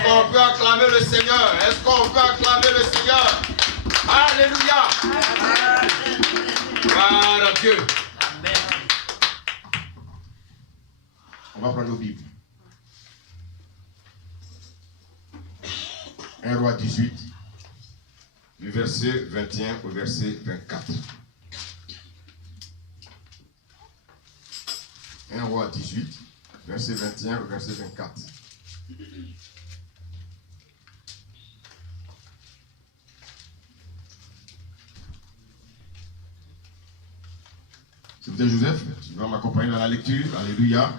Est-ce qu'on peut acclamer le Seigneur? Est-ce qu'on peut acclamer le Seigneur? Alléluia. Gloire à Dieu. On va prendre nos Bibles. 1 Roi 18, du verset 21 au verset 24. 1 Roi 18, verset 21 au verset 24. C'est peut-être Joseph, tu vas m'accompagner dans la lecture. Alléluia.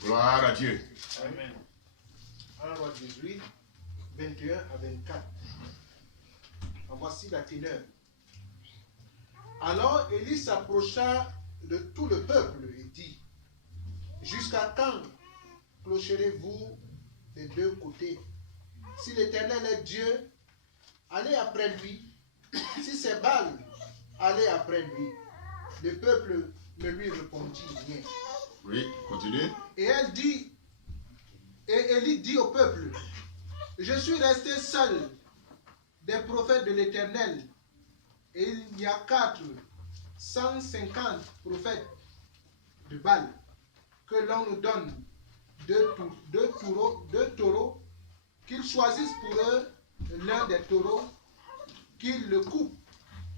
Gloire à Dieu. Amen. 1 Roi 18, 21 à 24. En voici la teneur. Alors Élie s'approcha de tout le peuple et dit: jusqu'à quand clocherez-vous des deux côtés? Si l'Éternel est Dieu, allez après lui. Si c'est Baal, allez après lui. Le peuple ne lui répondit rien. Oui, continue. Et Élie dit au peuple: je suis resté seul des prophètes de l'Éternel, et il y a 450 prophètes de Baal. Que l'on nous donne deux taureaux, qu'ils choisissent pour eux l'un des taureaux, qu'ils le coupent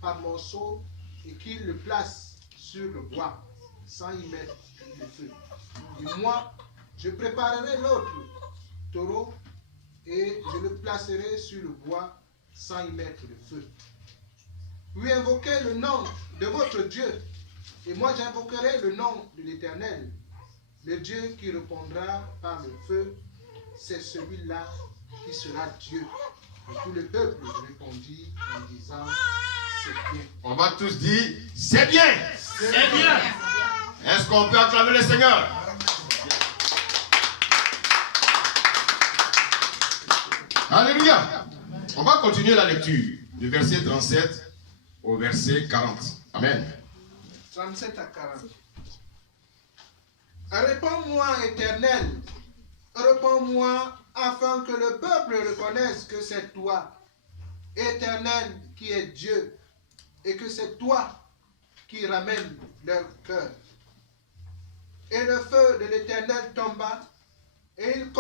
par morceaux et qu'ils le placent sur le bois, sans y mettre le feu. Et moi, je préparerai l'autre taureau et je le placerai sur le bois sans y mettre le feu. Puis invoquez le nom de votre Dieu, et moi j'invoquerai le nom de l'Éternel. Le Dieu qui répondra par le feu, c'est celui-là qui sera Dieu. Et tout le peuple répondit en disant: c'est bien. On va tous dire: c'est bien. C'est bien. Est-ce qu'on peut acclamer le Seigneur? Alléluia. On va continuer la lecture du verset 37 au verset 40. Amen. 37 à 40. Réponds-moi, Éternel, réponds-moi, afin que le peuple reconnaisse que c'est toi, Éternel, qui est Dieu, et que c'est toi qui ramènes leur cœur. Et le feu de l'Éternel tomba, et il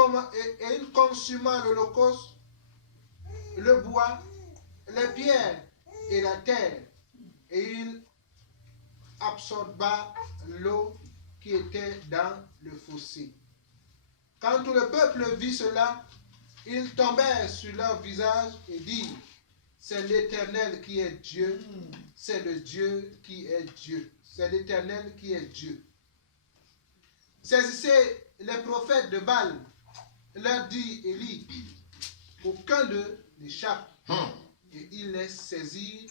consuma l'holocauste, le bois, les pierres et la terre, et il absorba l'eau qui était dans le fossé. Quand tout le peuple vit cela, ils tombèrent sur leur visage et dirent: c'est l'Éternel qui est Dieu, c'est le Dieu qui est Dieu, c'est l'Éternel qui est Dieu. Saisissez les prophètes de Baal, leur dit Élie, aucun d'eux n'échappe. Et ils les saisirent.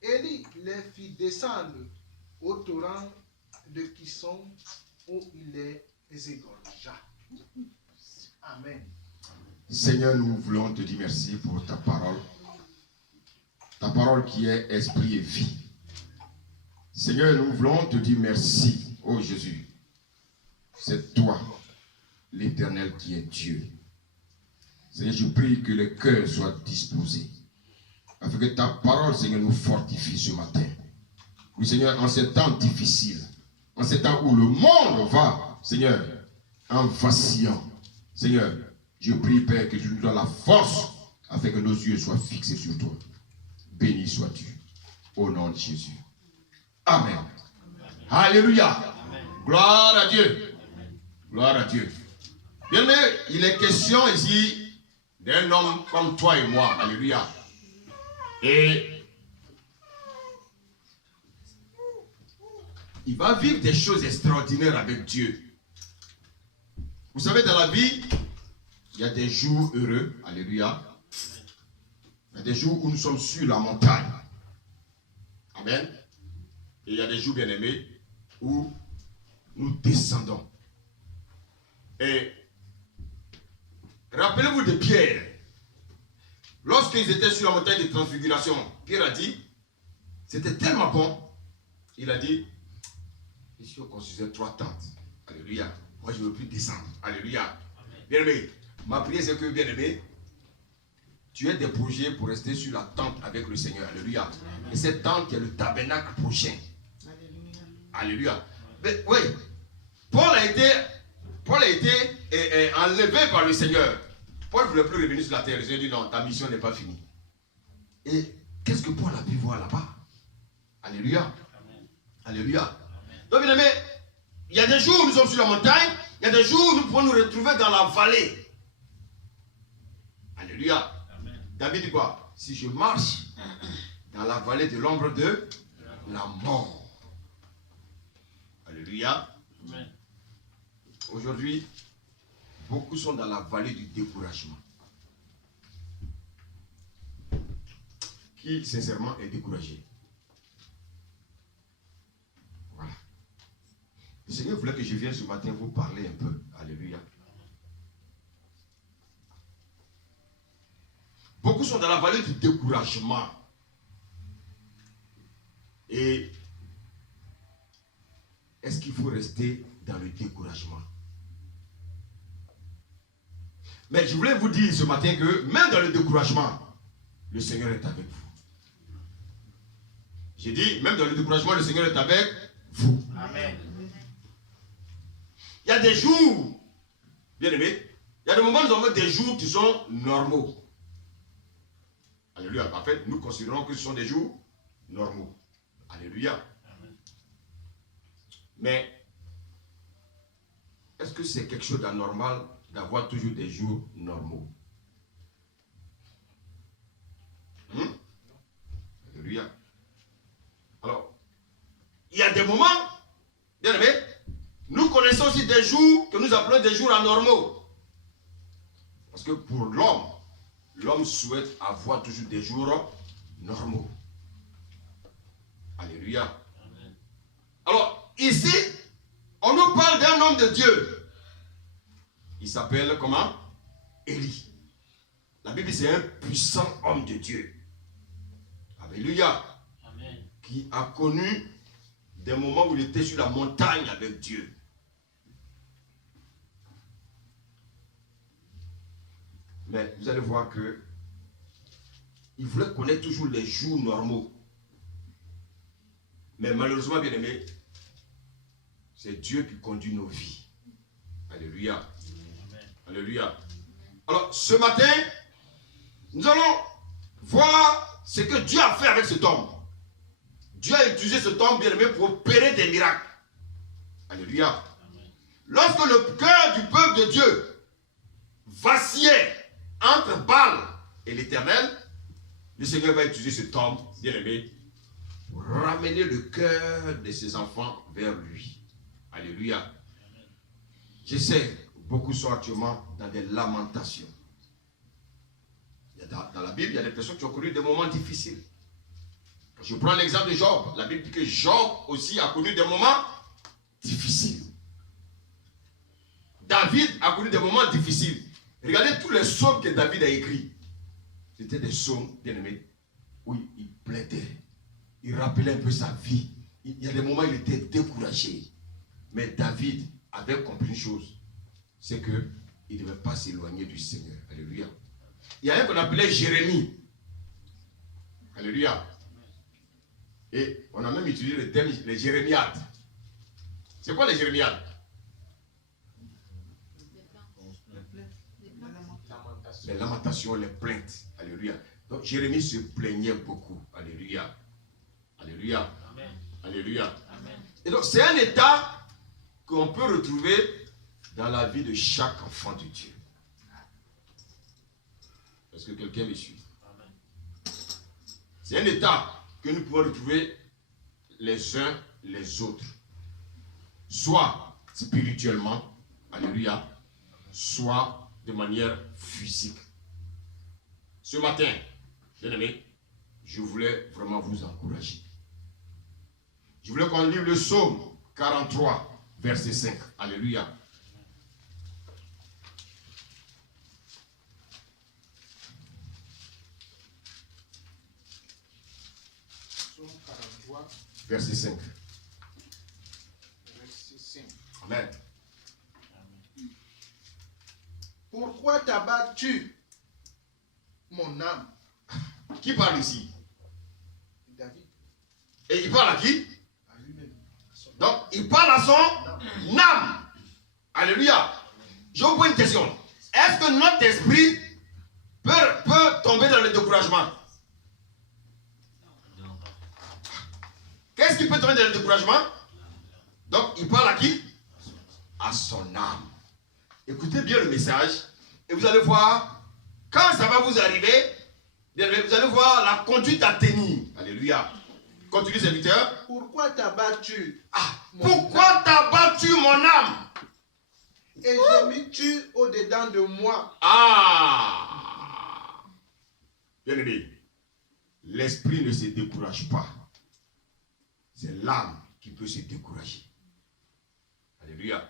Élie les fit descendre au torrent de Kison, où il les égorgea. Amen. Seigneur, nous voulons te dire merci pour ta parole qui est esprit et vie. Seigneur, nous voulons te dire merci, oh Jésus. C'est toi, l'Éternel, qui est Dieu. Seigneur, je prie que le cœur soit disposé, afin que ta parole, Seigneur, nous fortifie ce matin. Oui, Seigneur, en ces temps difficiles, en ces temps où le monde va, Seigneur, en vacillant, Seigneur, je prie, Père, que tu nous donnes la force afin que nos yeux soient fixés sur toi. Béni sois-tu, au nom de Jésus. Amen. Alléluia. Amen. Gloire à Dieu. Amen. Gloire à Dieu. Bien, mais il est question ici d'un homme comme toi et moi. Alléluia. Et il va vivre des choses extraordinaires avec Dieu. Vous savez, dans la vie, il y a des jours heureux. Alléluia. Il y a des jours où nous sommes sur la montagne. Amen. Et il y a des jours, bien aimés, où nous descendons. Et rappelez-vous de Pierre. lorsqu'ils étaient sur la montagne de transfiguration, Pierre a dit, c'était tellement bon, il a dit, ici on construisait 3 tentes. Alléluia. Moi je ne veux plus descendre. Alléluia. Bien-aimé, ma prière c'est que, bien-aimé, tu as des projets pour rester sur la tente avec le Seigneur. Alléluia. Et cette tente est le tabernacle prochain. Alléluia. Mais, oui, Paul a été enlevé par le Seigneur. Paul ne voulait plus revenir sur la terre. Le Seigneur dit non, ta mission n'est pas finie. Et qu'est-ce que Paul a pu voir là-bas? Alléluia. Amen. Alléluia. Amen. Donc, bien aimé, il y a des jours où nous sommes sur la montagne, il y a des jours où nous pouvons nous retrouver dans la vallée. Alléluia. Amen. David dit quoi? Si je marche dans la vallée de l'ombre de la mort. Alléluia. Amen. Aujourd'hui, beaucoup sont dans la vallée du découragement. Qui, sincèrement, est découragé? Voilà. Le Seigneur voulait que je vienne ce matin vous parler un peu. Alléluia. Beaucoup sont dans la vallée du découragement. Et est-ce qu'il faut rester dans le découragement? Mais je voulais vous dire ce matin que même dans le découragement, le Seigneur est avec vous. J'ai dit, même dans le découragement, le Seigneur est avec vous. Amen. Il y a des jours, bien aimés, il y a des moments où nous avons des jours qui sont normaux. Alléluia. En fait, nous considérons que ce sont des jours normaux. Alléluia. Amen. Mais, est-ce que c'est quelque chose d'anormal d'avoir toujours des jours normaux? Alléluia. Alors, il y a des moments, bien aimé, nous connaissons aussi des jours que nous appelons des jours anormaux. Parce que pour l'homme, l'homme souhaite avoir toujours des jours normaux. Alléluia. Amen. Alors, ici, on nous parle d'un homme de Dieu. Il s'appelle comment? Élie. La Bible, c'est un puissant homme de Dieu. Alléluia. Amen. Qui a connu des moments où il était sur la montagne avec Dieu. Mais vous allez voir que il voulait connaître toujours les jours normaux. Mais malheureusement, bien aimé, c'est Dieu qui conduit nos vies. Alléluia. Amen. Alléluia. Alors, ce matin, nous allons voir ce que Dieu a fait avec cet homme. Dieu a utilisé cet homme, bien aimé, pour opérer des miracles. Alléluia. Amen. Lorsque le cœur du peuple de Dieu vacillait entre Baal et l'Éternel, le Seigneur va utiliser cet homme, bien aimé, pour ramener le cœur de ses enfants vers lui. Alléluia. Amen. Je sais, beaucoup sont actuellement dans des lamentations. Dans la Bible, il y a des personnes qui ont connu des moments difficiles. Je prends l'exemple de Job. La Bible dit que Job aussi a connu des moments difficiles. David a connu des moments difficiles. Regardez tous les psaumes que David a écrits. C'était des psaumes, bien aimés, où il plaidait. Il rappelait un peu sa vie. Il y a des moments où il était découragé. Mais David avait compris une chose. C'est qu'il ne devait pas s'éloigner du Seigneur. Alléluia. Il y a un qu'on appelait Jérémie. Alléluia. Et on a même utilisé le terme les Jérémiades. C'est quoi les Jérémiades? Les lamentations, les plaintes. Alléluia. Donc Jérémie se plaignait beaucoup. Alléluia. Alléluia. Amen. Alléluia. Amen. Et donc c'est un état qu'on peut retrouver dans la vie de chaque enfant de Dieu. Est-ce que quelqu'un me suit? C'est un état que nous pouvons retrouver les uns les autres. Soit spirituellement, alléluia, soit de manière physique. Ce matin, bien aimé, je voulais vraiment vous encourager. Je voulais qu'on lise le psaume 43, verset 5. Alléluia. Psaume 43, verset 5. verset 5. Amen. Pourquoi t'abattu, mon âme? Qui parle ici? David, Et il parle à qui? à lui-même. à son âme. Donc, il parle à son âme. Alléluia. Je vous pose une question. Est-ce que notre esprit peut tomber dans le découragement? Qu'est-ce qui peut tomber dans le découragement? Donc, il parle à qui? À son âme. Écoutez bien le message et vous allez voir, quand ça va vous arriver, vous allez voir la conduite à tenir. Alléluia. Continue, serviteur. Pourquoi t'as battu? Pourquoi t'as battu mon âme? Et gémis-tu au-dedans de moi? Ah! Bien aimé, l'esprit ne se décourage pas. C'est l'âme qui peut se décourager. Alléluia.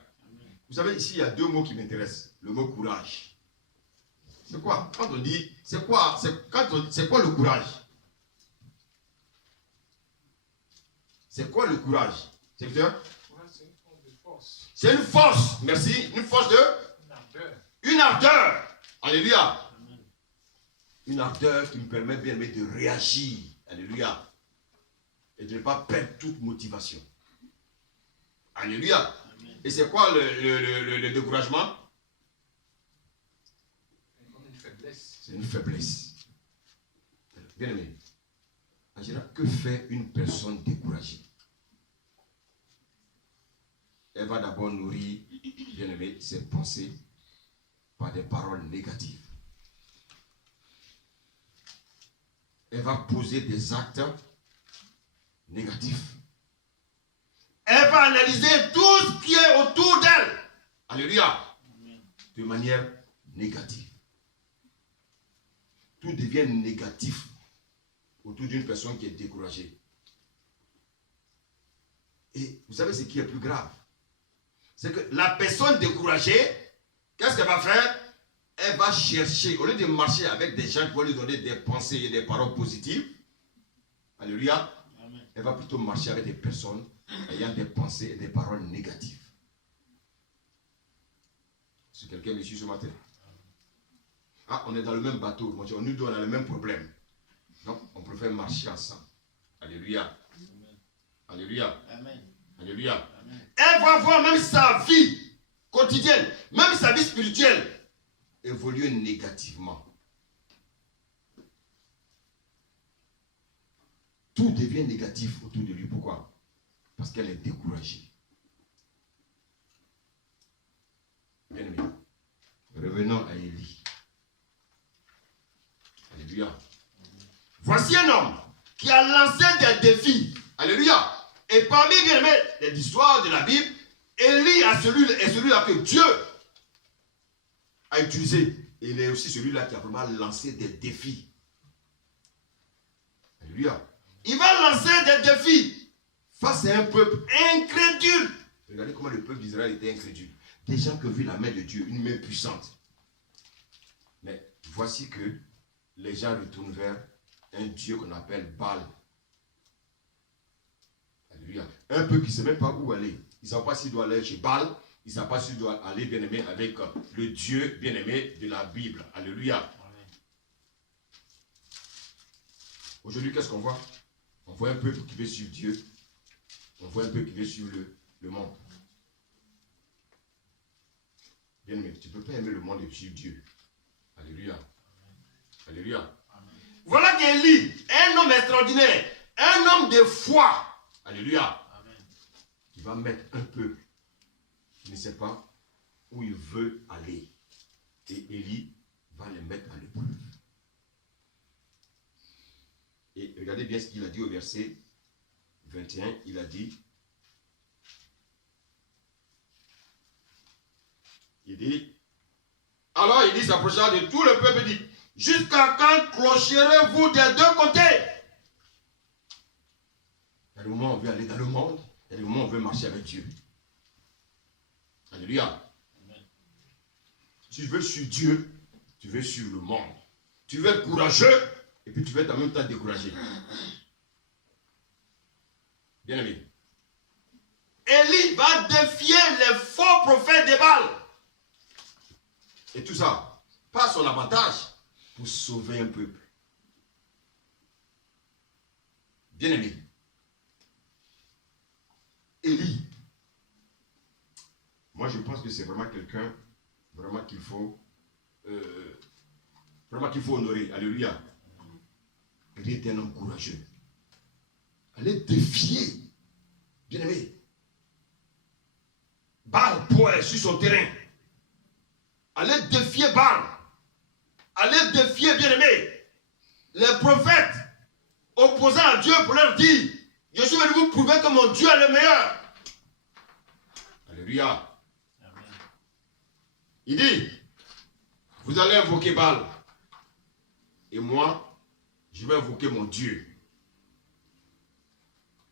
Vous savez, ici, il y a deux mots qui m'intéressent. Le mot courage. C'est quoi? Quand on dit, c'est quoi le courage? C'est quoi le courage? Serviteur? C'est une forme de force. C'est une force. Merci. Une force de? Une ardeur. Une ardeur. Alléluia. Une ardeur qui me permet bien aimé de réagir. Alléluia. Et de ne pas perdre toute motivation. Alléluia. Et c'est quoi le découragement? C'est comme une faiblesse. C'est une faiblesse. Bien aimé. En général, que fait une personne découragée? Elle va d'abord nourrir, bien aimé, ses pensées par des paroles négatives. Elle va poser des actes négatifs. Elle va analyser tout ce qui est autour d'elle. Alléluia. De manière négative. Tout devient négatif autour d'une personne qui est découragée. Et vous savez ce qui est plus grave? C'est que la personne découragée, qu'est-ce qu'elle va faire? Elle va chercher, au lieu de marcher avec des gens qui vont lui donner des pensées et des paroles positives, alléluia, elle va plutôt marcher avec des personnes ayant des pensées et des paroles négatives. Si quelqu'un me suit ce matin. Ah, on est dans le même bateau, nous deux on a le même problème. Donc, on préfère marcher ensemble. Alléluia. Alléluia. Amen. Alléluia. Amen. Elle va voir même sa vie quotidienne, même sa vie spirituelle, évoluer négativement. Tout devient négatif autour de lui. Pourquoi? Parce qu'elle est découragée. Bien aimé. Revenons à Élie. Alléluia. Voici un homme qui a lancé des défis. Alléluia. Et parmi, bien aimé, les histoires de la Bible, Élie est celui-là que Dieu a utilisé. Et il est aussi celui-là qui a vraiment lancé des défis. Alléluia. Il va lancer des défis face à un peuple incrédule. Regardez comment le peuple d'Israël était incrédule. Des gens qui ont vu la main de Dieu, une main puissante. Mais voici que les gens retournent vers un Dieu qu'on appelle Baal. Alléluia. Un peuple qui ne sait même pas où aller. Il ne sait pas s'il doit aller chez Baal. Il ne sait pas s'il doit aller, bien aimé, avec le Dieu bien aimé de la Bible. Alléluia. Aujourd'hui, qu'est-ce qu'on voit? On voit un peuple qui veut suivre Dieu. On voit un peuple qui veut suivre le monde. Bien aimé, tu ne peux pas aimer le monde et suivre Dieu. Alléluia. Alléluia. Amen. Voilà qu'Élie, un homme extraordinaire, un homme de foi. Alléluia. Amen. Qui va mettre un peuple qui ne sait pas où il veut aller. Et Élie va les mettre à l'épreuve. Et regardez bien ce qu'il a dit au verset 21. Il a dit, alors il dit, s'approchant de tout le peuple, dit, jusqu'à quand clocherez-vous des deux côtés? Il y a des moments où on veut aller dans le monde, il y a des moments où on veut marcher avec Dieu. Alléluia. Amen. Tu veux suivre Dieu, tu veux suivre le monde. Tu veux être courageux, et puis tu veux être en même temps découragé. Bien-aimé. Élie va défier les faux prophètes de Baal. Et tout ça, pas son avantage, pour sauver un peuple. Bien-aimé. Élie. Moi, je pense que c'est vraiment quelqu'un, vraiment qu'il faut honorer. Alléluia. Élie était un homme courageux. Allez défier. Bien-aimé. Baal poète sur son terrain. Allez défier Baal. Allez défier, bien-aimé, les prophètes opposant à Dieu pour leur dire, je suis venu vous prouver que mon Dieu est le meilleur. Alléluia. Amen. Il dit, vous allez invoquer Baal. Et moi, je vais invoquer mon Dieu.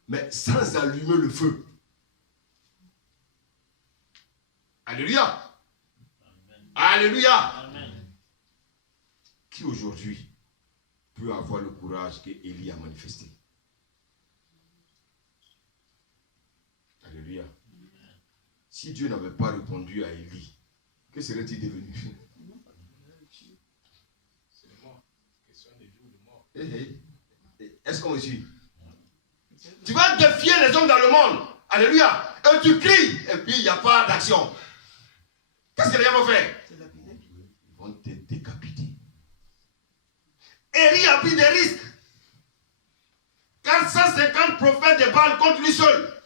Mais sans allumer le feu. Alléluia. Amen. Alléluia. Amen. Qui aujourd'hui peut avoir le courage qu'Élie a manifesté? Alléluia. Amen. Si Dieu n'avait pas répondu à Élie, que serait-il devenu? C'est mort. Question de vie ou de mort. Est-ce qu'on me suit? Tu vas défier les hommes dans le monde. Alléluia. Et tu cries. Et puis il n'y a pas d'action. Qu'est-ce que les gens vont faire? Ils vont te décapiter. Élie a pris des risques. 450 prophètes de Baal contre lui seul.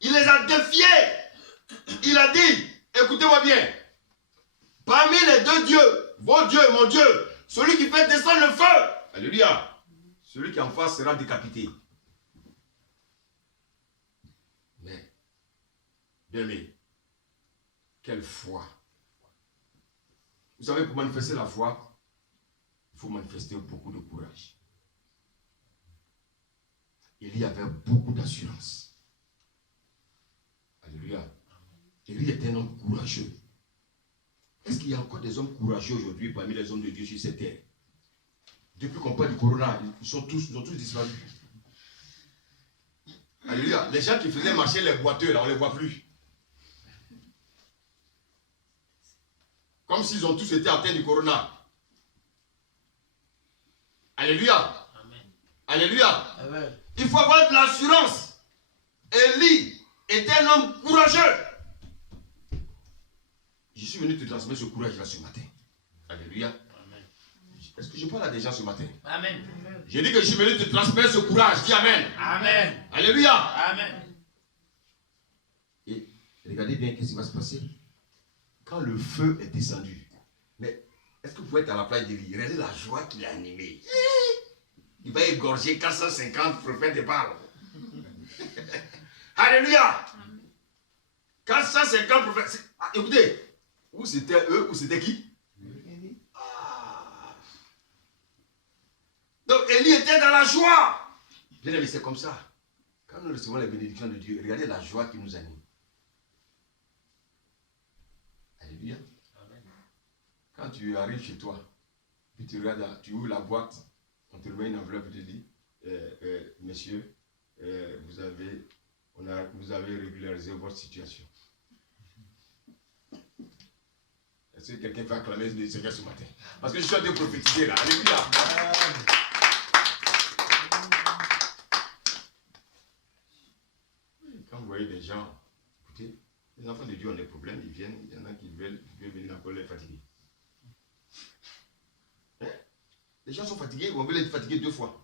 Il les a défiés. Il a dit, écoutez-moi bien. Parmi les deux dieux, vos dieux et mon Dieu, celui qui fait descendre le feu, alléluia, celui qui en face sera décapité. Mais, bien aimé, quelle foi. Vous savez, pour manifester la foi, il faut manifester beaucoup de courage. Il y avait beaucoup d'assurance. Alléluia. Élie était un homme courageux. Est-ce qu'il y a encore des hommes courageux aujourd'hui parmi les hommes de Dieu sur cette terre? Depuis qu'on parle du corona, ils ont tous disparu. Alléluia. Les gens qui faisaient marcher les boiteux, là, on ne les voit plus. Comme s'ils ont tous été atteints du corona. Alléluia. Amen. Alléluia. Amen. Il faut avoir de l'assurance. Élie était un homme courageux. Je suis venu te transmettre ce courage-là ce matin. Alléluia. Amen. Est-ce que je parle à des gens ce matin? Amen. J'ai dit que je suis venu te transmettre ce courage. Dis Amen. Amen. Alléluia. Amen. Et regardez bien qu'est-ce qui va se passer. Quand le feu est descendu. Mais est-ce que vous pouvez être à la place d'Élie? Regardez la joie qu'il a animée. Il va égorger 450 prophètes de Baal. Alléluia. 450 prophètes. Ah, écoutez, ou c'était eux, ou c'était qui? Ah. Donc Élie était dans la joie. Bien aimé, c'est comme ça. Quand nous recevons les bénédictions de Dieu, regardez la joie qui nous anime. Alléluia. Amen. Quand tu arrives chez toi, puis tu regardes, tu ouvres la boîte, on te remet une enveloppe et te dit, monsieur, vous avez régularisé votre situation. Est-ce que quelqu'un va acclamer le Seigneur ce matin? Parce que je suis en train de prophétiser là. Alléluia. Quand vous voyez des gens, écoutez, les enfants de Dieu ont des problèmes, ils viennent, il y en a qui veulent venir encore les fatiguer. Hein? Les gens sont fatigués, on veut les fatiguer 2 fois.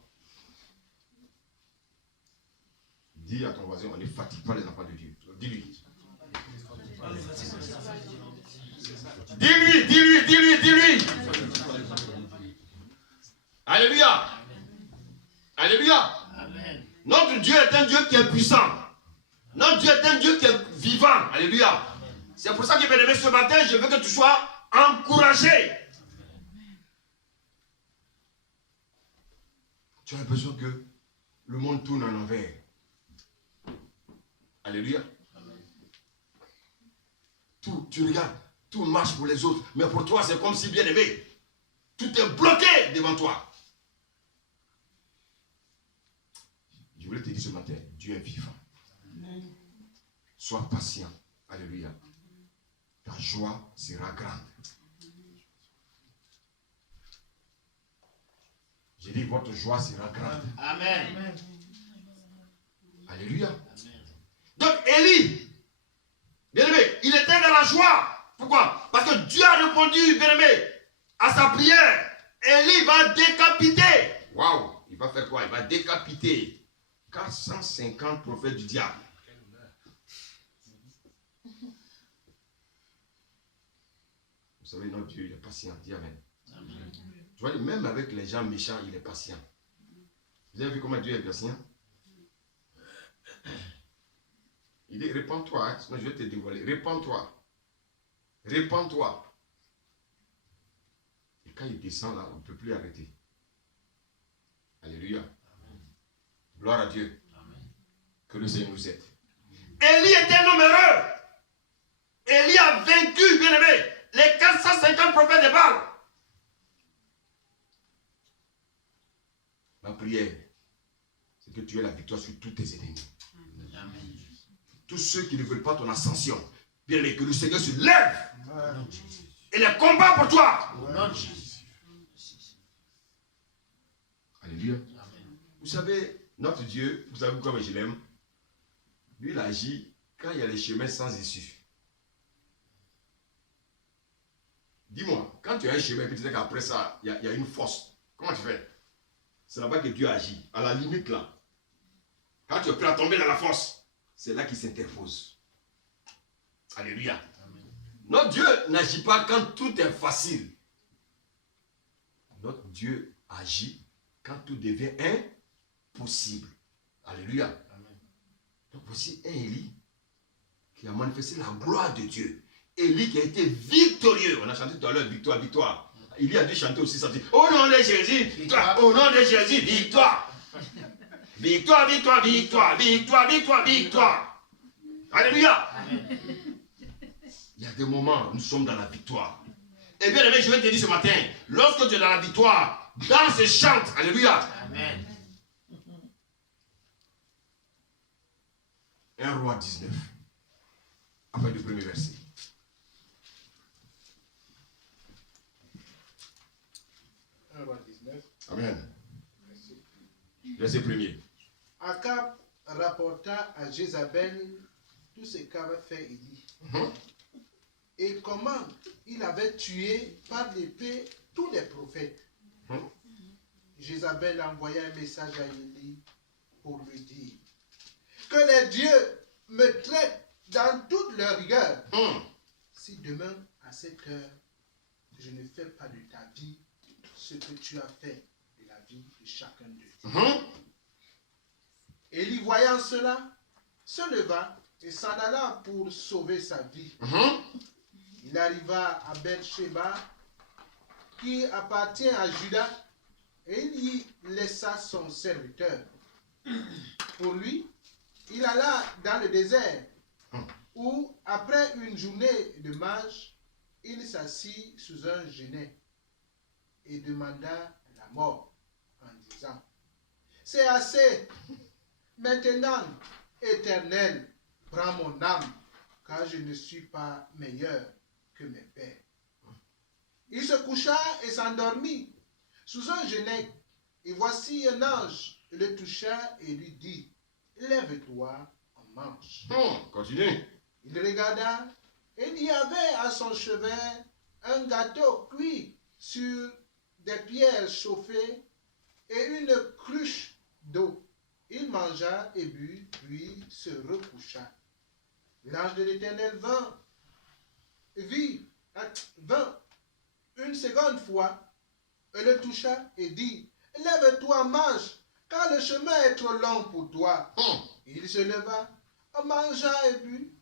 Dis à ton voisin, on ne fatigue pas les enfants de Dieu. Dis-lui. Dis-lui. Alléluia. Alléluia. Amen. Notre Dieu est un Dieu qui est puissant. Notre Dieu est un Dieu qui est vivant. Alléluia. C'est pour ça que, bien aimé, ce matin, je veux que tu sois encouragé. Tu as besoin que le monde tourne en envers. Alléluia. Tout, tu regardes, tout marche pour les autres. Mais pour toi, c'est comme si, bien aimé, tout est bloqué devant toi. Je voulais veux te dire ce matin, Dieu est vivant. Sois patient. Alléluia. Ta joie sera grande. J'ai dit, votre joie sera grande. Amen. Alléluia. Donc, Élie, bien-aimé, il était dans la joie. Pourquoi? Parce que Dieu a répondu, bien-aimé, à sa prière. Élie va décapiter. Waouh, il va faire quoi? Il va décapiter 450 prophètes du diable. Vous savez, notre Dieu, il est patient. Dis Amen. Tu vois, même avec les gens méchants, il est patient. Vous avez vu comment Dieu est patient? Il dit, répands-toi, hein, sinon je vais te dévoiler. Répands-toi. Répands-toi. Et quand il descend là, on ne peut plus arrêter. Alléluia. Amen. Gloire à Dieu. Amen. Que le Seigneur nous aide. Élie était un homme heureux. Élie a vaincu, bien-aimé, les 450 prophètes de Baal. Ma prière, c'est que tu aies la victoire sur tous tes ennemis. Amen. Tous ceux qui ne veulent pas ton ascension, bien-aimé, que le Seigneur se lève et les combat pour toi. Alléluia. Amen. Vous savez, notre Dieu, vous savez pourquoi je l'aime? Lui, il agit quand il y a les chemins sans issue. Dis-moi, quand tu as un chemin et tu sais qu'après ça, il y a une fosse, comment tu fais? C'est là-bas que Dieu agit. À la limite là, quand tu es prêt à tomber dans la fosse, c'est là qu'il s'interpose. Alléluia. Amen. Notre Dieu n'agit pas quand tout est facile. Notre Dieu agit quand tout devient impossible. Alléluia. Amen. Donc voici un Élie qui a manifesté la gloire de Dieu. Élie qui a été victorieux. On a chanté tout à l'heure, victoire, victoire. Élie a dû chanter aussi ça. Au nom de Jésus, victoire. Au nom de Jésus, victoire. Victoire, victoire, victoire, victoire, victoire, victoire. Alléluia. Amen. Il y a des moments où nous sommes dans la victoire. Et bien aimé, je vais te dire ce matin, lorsque tu es dans la victoire, danse et chante. Alléluia. Amen. 1 Roi 19. Après le premier verset. Amen. Verset premier. Akab rapporta à Jézabel tout ce qu'avait fait Élie. Et comment il avait tué par l'épée tous les prophètes. Jézabel envoya un message à Élie pour lui dire que les dieux me traitent dans toute leur rigueur. Si demain à cette heure je ne fais pas de ta vie ce que tu as fait de la vie de chacun d'eux. Élie, voyant cela, se leva et s'en alla pour sauver sa vie. Il arriva à Beersheba, qui appartient à Juda, et il y laissa son serviteur. Pour lui, il alla dans le désert, où, après une journée de marche, il s'assit sous un genêt et demanda la mort en disant: c'est assez, maintenant, Éternel, prends mon âme, car je ne suis pas meilleur que mes pères. Il se coucha et s'endormit sous un genêt, et voici un ange le toucha et lui dit: lève-toi, on mange. Continue. Il regarda, et il y avait à son chevet un gâteau cuit sur des pierres chauffées et une cruche d'eau. Il mangea et but, puis se recoucha. L'ange de l'Éternel vint une seconde fois et le toucha et dit: lève-toi, mange, car le chemin est trop long pour toi. Il se leva, mangea et but,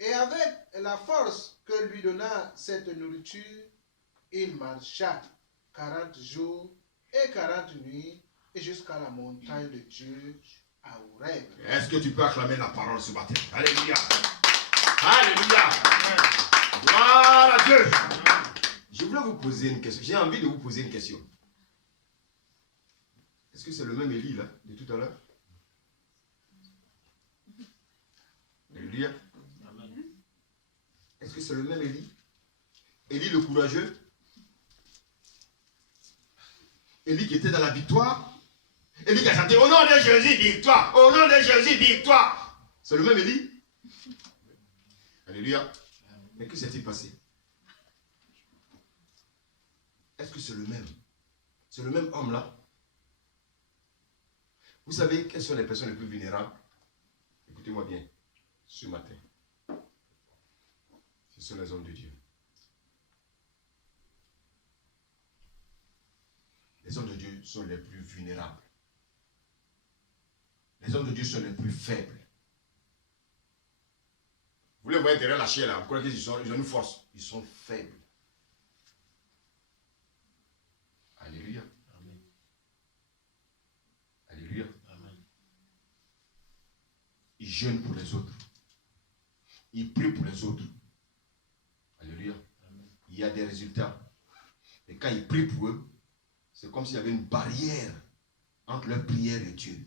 et avec la force que lui donna cette nourriture, il marcha 40 jours et 40 nuits jusqu'à la montagne de Dieu à Horeb. Est-ce que tu peux acclamer la parole ce matin? Alléluia. Alléluia. Gloire à Dieu. Je voulais vous poser une question. J'ai envie de vous poser une question. Est-ce que c'est le même Élie là, de tout à l'heure? Alléluia. Est-ce que c'est le même Élie? Élie le courageux? Élie qui était dans la victoire? Élie qui a chanté au nom de Jésus, victoire! Au nom de Jésus, victoire! C'est le même Élie? Alléluia. Mais que s'est-il passé? Est-ce que c'est le même? C'est le même homme-là? Vous savez quelles sont les personnes les plus vulnérables? Écoutez-moi bien, ce matin. Ce sont les hommes de Dieu. Les hommes de Dieu sont les plus vulnérables. Les hommes de Dieu sont les plus faibles. Vous les voyez derrière la chair là, vous croyez qu'ils ont une force. Ils sont faibles. Alléluia. Amen. Alléluia. Amen. Ils jeûnent pour les autres. Ils prient pour les autres. Alléluia. Amen. Il y a des résultats. Et quand ils prient pour eux, c'est comme s'il y avait une barrière entre leur prière et Dieu.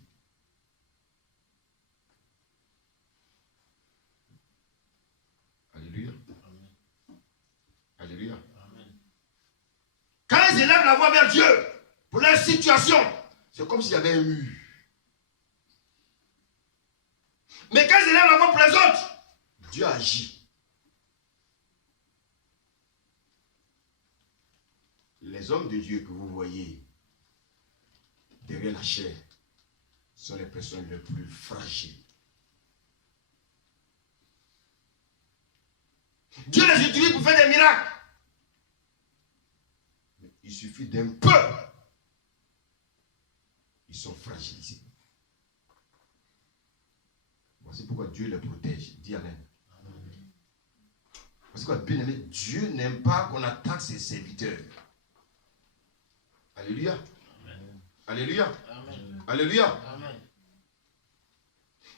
Alléluia. Amen. Alléluia. Amen. Quand ils élèvent la voix vers Dieu pour leur situation, c'est comme s'il y avait un mur. Mais quand ils élèvent la voix pour les autres, Dieu agit. Les hommes de Dieu que vous voyez derrière la chair sont les personnes les plus fragiles. Dieu les utilise pour faire des miracles. Mais il suffit d'un peu. Ils sont fragilisés. Voici pourquoi Dieu les protège. Dis Amen. Parce que, bien aimé, Dieu n'aime pas qu'on attaque ses serviteurs. Alléluia. Amen. Alléluia. Amen. Alléluia. Amen.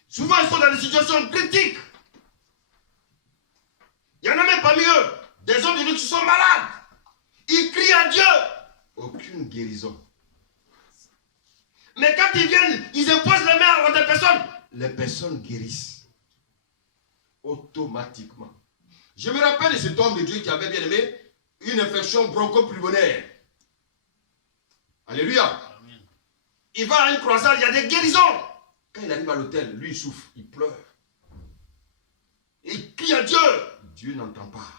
Souvent, ils sont dans des situations critiques. Il y en a même parmi eux, des hommes de Dieu qui sont malades. Ils crient à Dieu. Aucune guérison. Mais quand ils viennent, ils imposent les mains à des personnes. Les personnes guérissent. Automatiquement. Je me rappelle de cet homme de Dieu qui avait bien aimé une infection bronchopulmonaire. Alléluia. Amen. Il va à une croisade, il y a des guérisons. Quand il arrive à l'hôtel, lui il souffre, il pleure. Et il crie à Dieu. Dieu n'entend pas.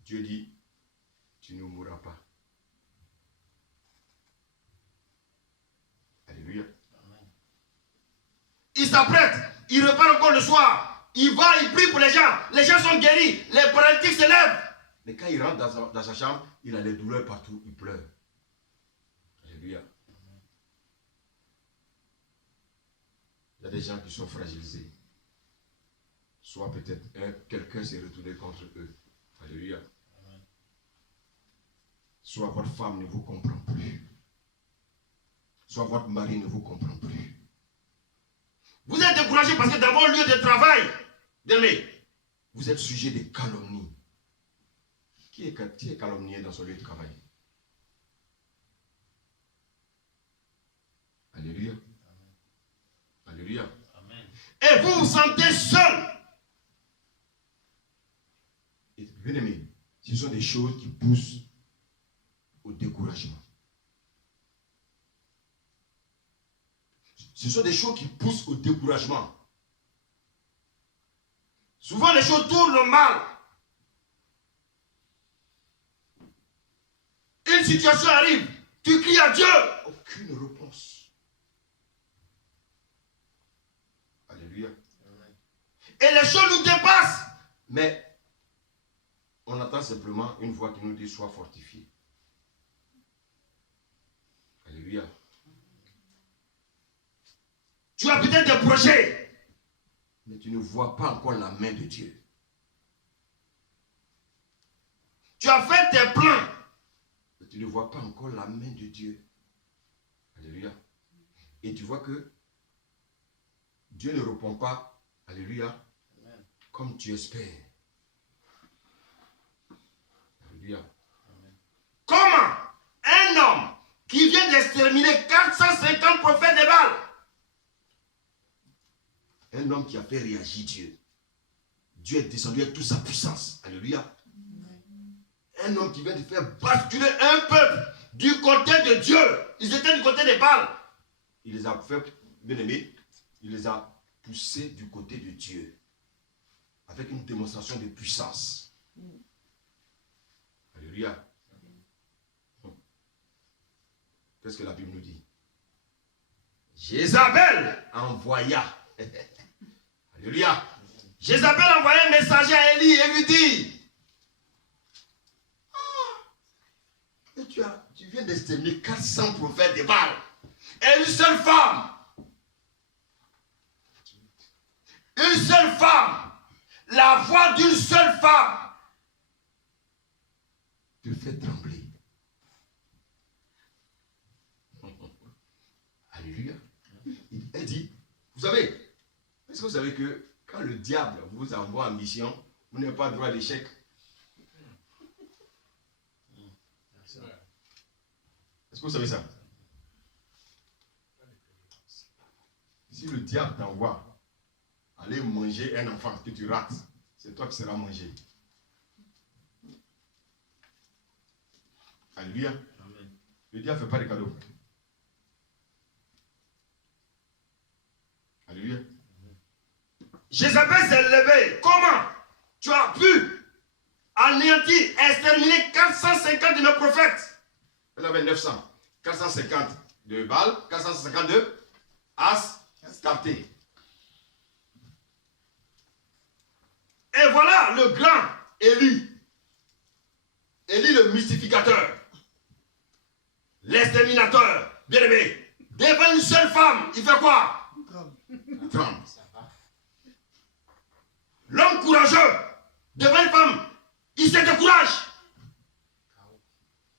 Dieu dit, tu ne mourras pas. Alléluia. Amen. Il s'apprête, il repart encore le soir. Il va, il prie pour les gens sont guéris, les paralytiques se lèvent. Mais quand il rentre dans sa chambre, il a des douleurs partout, il pleure. Alléluia. Il y a des gens qui sont fragilisés. Soit peut-être quelqu'un s'est retourné contre eux. Alléluia. Amen. Soit votre femme ne vous comprend plus. Soit votre mari ne vous comprend plus. Vous êtes découragé parce que dans votre lieu de travail, vous êtes sujet de calomnie. Qui est calomnié dans son lieu de travail? Alléluia. Amen. Alléluia. Amen. Et vous vous sentez seul. Et bien aimé, ce sont des choses qui poussent au découragement. Ce sont des choses qui poussent au découragement. Souvent les choses tournent mal. Une situation arrive, tu cries à Dieu, aucune réponse. Alléluia. Amen. Et les choses nous dépassent. Mais on attend simplement une voix qui nous dit sois fortifié. Alléluia. Tu as peut-être des projets, mais tu ne vois pas encore la main de Dieu. Tu as fait tes plans, mais tu ne vois pas encore la main de Dieu. Alléluia. Et tu vois que Dieu ne répond pas, alléluia, Amen. comme tu espères. Alléluia. Amen. Comment un homme qui vient d'exterminer 450 prophètes de Baal Un homme qui a fait réagir Dieu. Dieu est descendu avec toute sa puissance. Alléluia. Un homme qui vient de faire basculer un peuple du côté de Dieu. Ils étaient du côté des Baals. Il les a fait, bien aimés, il les a poussés du côté de Dieu. Avec une démonstration de puissance. Alléluia. Qu'est-ce que la Bible nous dit? Jézabel envoya. Alléluia. Jézabel envoya un messager à Élie et lui dit, tu viens d'exterminer 400 prophètes de Baal. Et une seule femme. Une seule femme. La voix d'une seule femme te fait trembler. Alléluia. Elle dit, vous savez, est-ce que vous savez que quand le diable vous envoie en mission, vous n'avez pas droit à l'échec? Est-ce que vous savez ça? Si le diable t'envoie aller manger un enfant que tu rates, c'est toi qui seras mangé. Alléluia. Amen. Le diable ne fait pas de cadeaux. Alléluia. Jézabel s'est levée. Comment tu as pu anéantir, exterminer 450 de nos prophètes? Elle avait 900. 450 de Baal, 450 de Astarté. Et voilà le grand Élie. Élie le mystificateur. L'exterminateur. Bien aimé. Devant une seule femme, il fait quoi? Tremble. L'homme courageux, devant une femme, il se décourage.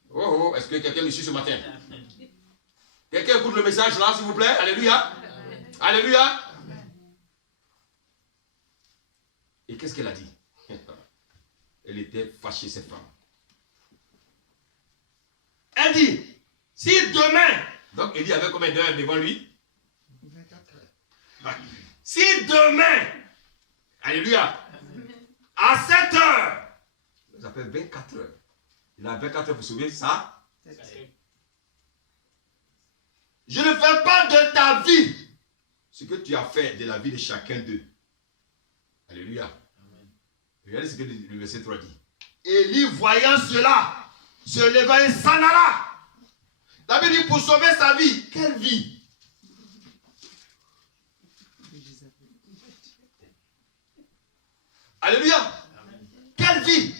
Oh, est-ce que quelqu'un me suit ce matin? Quelqu'un écoute le message là, s'il vous plaît? Alléluia. Alléluia. Et qu'est-ce qu'elle a dit? Elle était fâchée, cette femme. Elle dit, si demain, donc Élie avait combien d'heures devant lui? 24 heures. Si demain, alléluia, à 7 heures, ça fait 24 heures. Il a 24 heures pour sauver ça. Je ne fais pas de ta vie ce que tu as fait de la vie de chacun d'eux. Alléluia. Amen. Regardez ce que le verset 3 dit. Élie, voyant cela, se leva et s'en alla. La Bible dit pour sauver sa vie. Quelle vie? Alléluia. Amen. Quelle vie?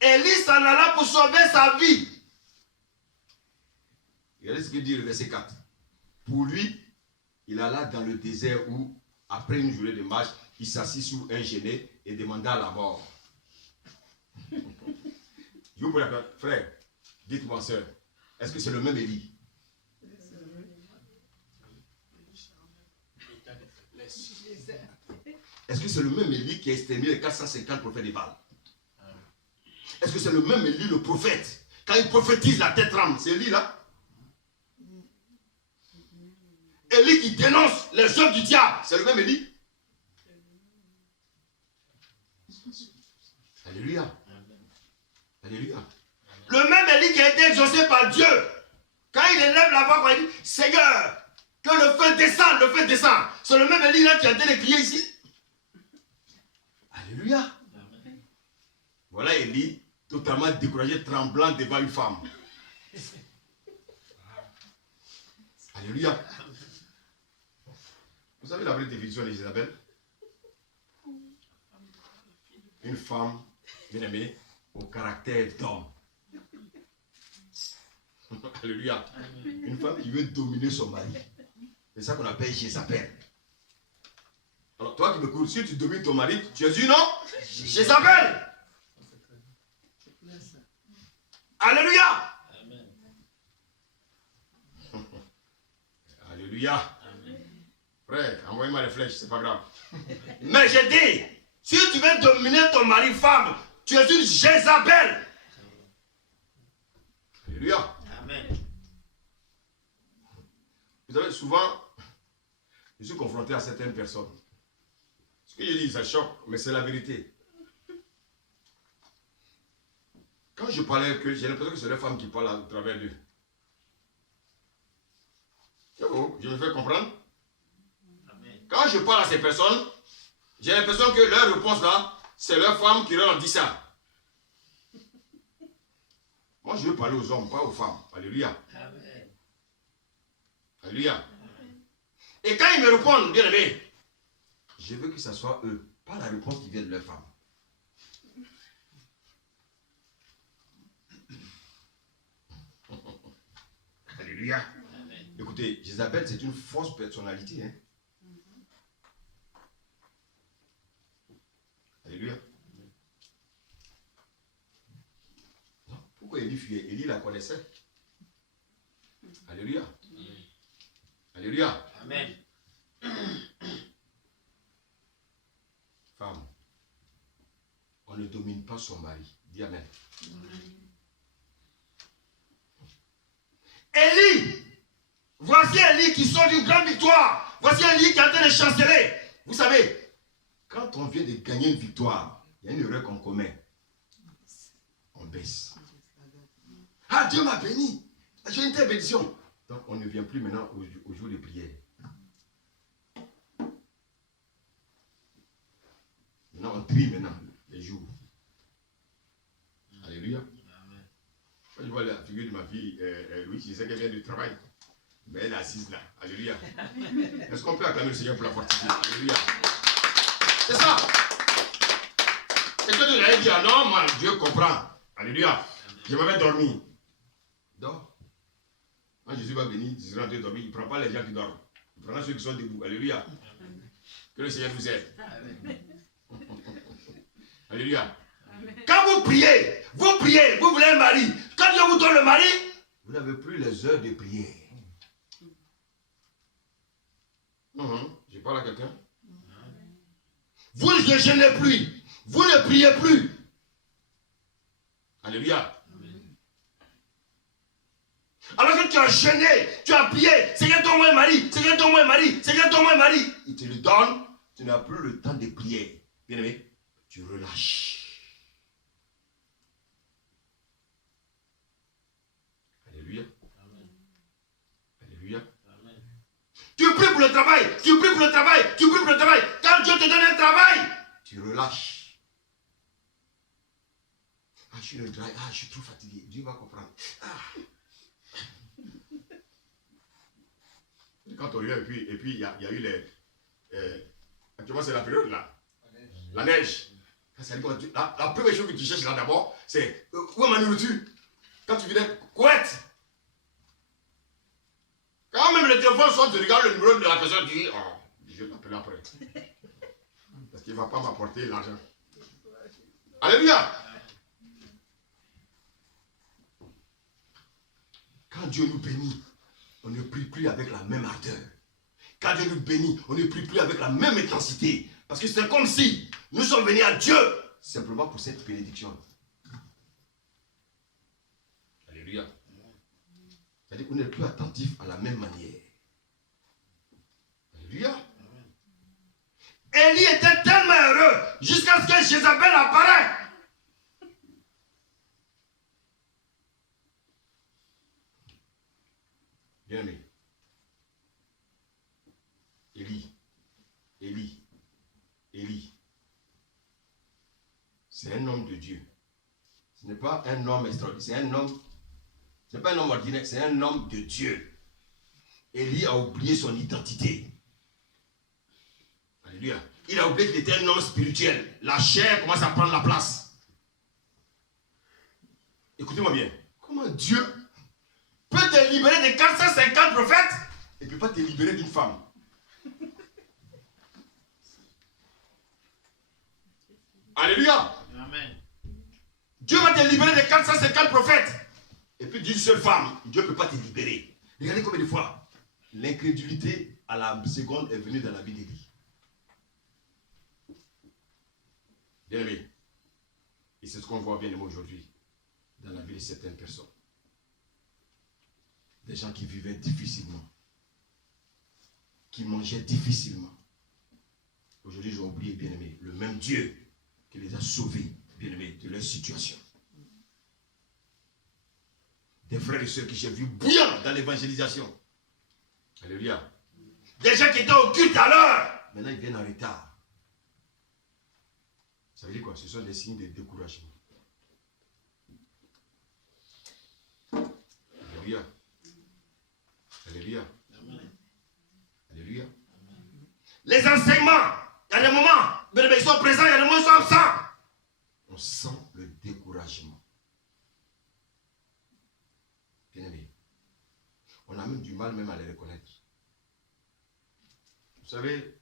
Élie s'en alla pour sauver sa vie. Regardez ce que dit le verset 4. Pour lui, il alla dans le désert où, après une journée de marche, il s'assit sous un genêt et demanda la mort. Frère, dites-moi, soeur, est-ce que c'est le même Élie? Est-ce que c'est le même Élie qui a exterminé les 450 prophètes de Baal? Est-ce que c'est le même Élie, le prophète? Quand il prophétise, la tête tremble. C'est Élie là? Élie qui dénonce les œuvres du diable. C'est le même Élie? Alléluia. Alléluia. Le même Élie qui a été exaucé par Dieu. Quand il élève la voix, il dit, Seigneur, que le feu descende, le feu descend. C'est le même Élie là qui a été crié ici. Alléluia. Voilà Élie, totalement découragé, tremblant devant une femme. Alléluia. Vous savez la vraie définition d'Isabelle? Une femme, bien aimée, au caractère d'homme. Alléluia. Une femme qui veut dominer son mari. C'est ça qu'on appelle Jézabel. Alors toi qui me cours, si tu domines ton mari, tu es une non? Jézabel. Alléluia. Amen. Alléluia. Amen. Frère, envoyez-moi les flèches, c'est pas grave. Mais j'ai dit, si tu veux dominer ton mari femme, tu es une Jézabel. Alléluia. Amen. Vous savez, souvent, Je suis confronté à certaines personnes. Ce que je dis, ça choque, mais c'est la vérité. Quand je parlais avec eux, j'ai l'impression que c'est les femmes qui parlent à travers d'eux. Oh, je me fais comprendre. Quand je parle à ces personnes, j'ai l'impression que leur réponse là, c'est leur femme qui leur dit ça. Moi, je veux parler aux hommes, pas aux femmes. Alléluia. Amen. Alléluia. Amen. Et quand ils me répondent, bien aimé, je veux que ce soit eux, pas la réponse qui vient de leur femme. Alléluia. Amen. Écoutez, Jézabel, c'est une fausse personnalité. Hein? Alléluia. Non, pourquoi Élie fuyait? Élie la connaissait. Alléluia. Amen. Alléluia. Amen. Femme, on ne domine pas son mari. Dis Amen. Élie, voici Élie qui sort d'une grande victoire. Voici Élie qui est en train de chanceler. Vous savez, quand on vient de gagner une victoire, il y a une erreur qu'on commet. On baisse. Ah, Dieu m'a béni. J'ai une telle bénédiction. Donc, on ne vient plus maintenant au jour de prière. Maintenant, on trie maintenant les jours. Alléluia. Quand je vois la figure de ma fille, Louis, je sais qu'elle vient du travail. Mais elle est assise là. Alléluia. Est-ce qu'on peut acclamer le Seigneur pour la fortifier? Alléluia. C'est ça. Et que tu l'avais dit, ah non, moi, Dieu comprend. Alléluia. Je m'avais dormi. Dors. Quand Jésus va venir, il sera en train de dormir. Il ne prend pas les gens qui dorment. Il prendra ceux qui sont debout. Alléluia. Que le Seigneur vous aide. Alléluia. Quand vous priez, vous voulez un mari. Quand Dieu vous donne le mari, vous n'avez plus les heures de prière. Je parle à quelqu'un. Vous ne jeûnez plus. Vous ne priez plus. Alléluia. Alors que tu as jeûné, tu as prié, Seigneur, donne-moi un mari, Seigneur, donne-moi un mari, Seigneur, donne-moi un mari. Il te le donne, tu n'as plus le temps de prier. Bien aimé, tu relâches. Alléluia. Amen. Alléluia. Amen. Tu pries pour le travail, tu pries pour le travail, tu pries pour le travail. Quand Dieu te donne un travail, tu relâches. Ah, je suis le travail, je suis trop fatigué. Dieu va comprendre. Quand on vient, et puis il y a eu les... actuellement, c'est la période là. La neige. La première chose que tu cherches là d'abord, c'est où est ma nourriture? Quand tu viens, couette. Quand même le téléphone sonne, tu regardes le numéro de la personne, tu dis, oh, je vais t'appeler après. Parce qu'il ne va pas m'apporter l'argent. Alléluia. Quand Dieu nous bénit, on ne prie plus avec la même ardeur. Quand Dieu nous bénit, on ne prie plus avec la même intensité. Parce que c'est comme si nous sommes venus à Dieu simplement pour cette bénédiction. Alléluia. C'est-à-dire qu'on n'est plus attentif à la même manière. Alléluia. Élie était tellement heureux jusqu'à ce que Jézabel apparaisse. Bien aimé. Élie. C'est un homme de Dieu. Ce n'est pas un homme extraordinaire. C'est un homme. Ce n'est pas un homme ordinaire, c'est un homme de Dieu. Élie a oublié son identité. Alléluia. Il a oublié qu'il était un homme spirituel. La chair commence à prendre la place. Écoutez-moi bien. Comment Dieu peut te libérer de 450 prophètes et ne peut pas te libérer d'une femme? Alléluia. Amen. Dieu va te libérer de 450 prophètes. Et puis d'une seule femme, Dieu ne peut pas te libérer. Regardez combien de fois l'incrédulité à la seconde est venue dans la vie d'Élie. Bien aimé. Et c'est ce qu'on voit bien aimé aujourd'hui dans la vie de certaines personnes. Des gens qui vivaient difficilement, qui mangeaient difficilement. Aujourd'hui, ils ont oublié, bien-aimés, le même Dieu qui les a sauvés, bien-aimés, de leur situation. Des frères et sœurs que j'ai vus bouillant dans l'évangélisation. Alléluia. Des gens qui étaient au culte à l'heure, maintenant ils viennent en retard. Ça veut dire quoi? Ce sont des signes de découragement. Alléluia. Alléluia. Alléluia. Les enseignements, il y a des moments, mais ils sont présents, il y a des moments, ils sont absents. On sent le découragement. Bien aimé, on a même du mal même à les reconnaître. Vous savez,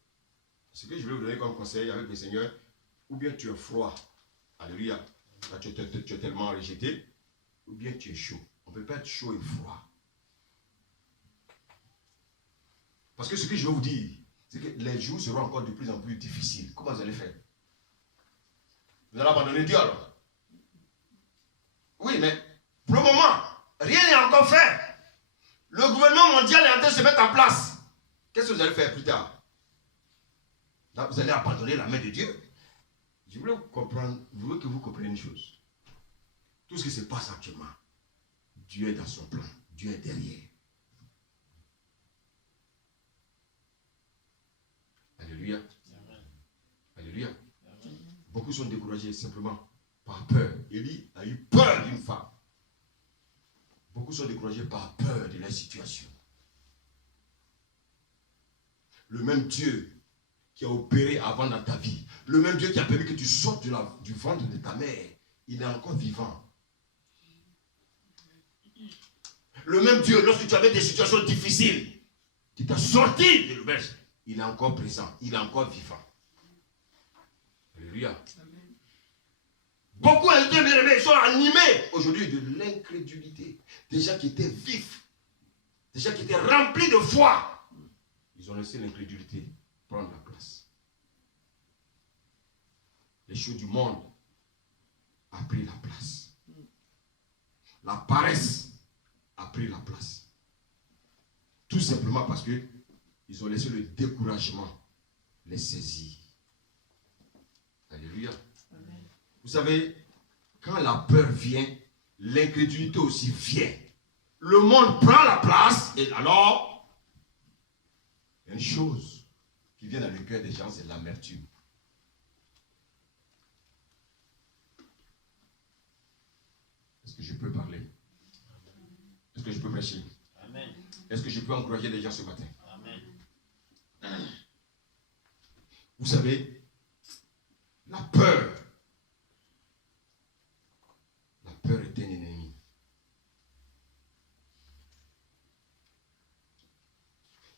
ce que je vais vous donner comme conseil avec le Seigneur, ou bien tu es froid, alléluia, là tu es tellement rejeté, ou bien tu es chaud. On ne peut pas être chaud et froid. Parce que ce que je vais vous dire, c'est que les jours seront encore de plus en plus difficiles. Comment vous allez faire? Vous allez abandonner Dieu alors? Oui, mais pour le moment, rien n'est encore fait. Le gouvernement mondial est en train de se mettre en place. Qu'est-ce que vous allez faire plus tard? Là, vous allez abandonner la main de Dieu. Je voulais que vous compreniez une chose. Tout ce qui se passe actuellement, Dieu est dans son plan. Dieu est derrière. Alléluia. Amen. Alléluia. Amen. Beaucoup sont découragés simplement par peur. Élie a eu peur d'une femme. Beaucoup sont découragés par peur de leur situation. Le même Dieu qui a opéré avant dans ta vie, le même Dieu qui a permis que tu sortes du ventre de ta mère, il est encore vivant. Le même Dieu, lorsque tu avais des situations difficiles, qui t'a sorti de l'auberge, il est encore présent, il est encore vivant. Alléluia. Amen. Beaucoup ont été bien-aimés, ils sont animés aujourd'hui de l'incrédulité. Des gens qui étaient vifs, des gens qui étaient remplis de foi. Ils ont laissé l'incrédulité prendre la place. Les choses du monde ont pris la place. La paresse a pris la place. Tout simplement parce que ils ont laissé le découragement les saisir. Alléluia. Amen. Vous savez, quand la peur vient, l'incrédulité aussi vient. Le monde prend la place et alors, il y a une chose qui vient dans le cœur des gens, c'est l'amertume. Est-ce que je peux parler? Est-ce que je peux prêcher? Amen. Est-ce que je peux encourager les gens ce matin? Amen. Vous savez, la peur est un ennemi.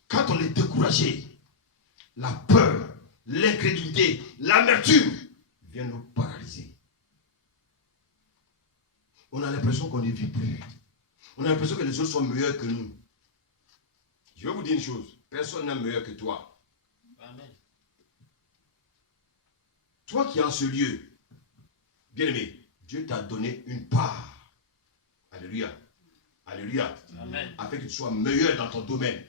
Quand on est découragé, la peur, l'incrédulité, l'amertume viennent nous paralyser. On a l'impression qu'on ne vit plus. On a l'impression que les autres sont meilleurs que nous. Je vais vous dire une chose. Personne n'est meilleur que toi. Amen. Toi qui es en ce lieu, bien-aimé, Dieu t'a donné une part. Alléluia. Alléluia. Amen. Afin que tu sois meilleur dans ton domaine.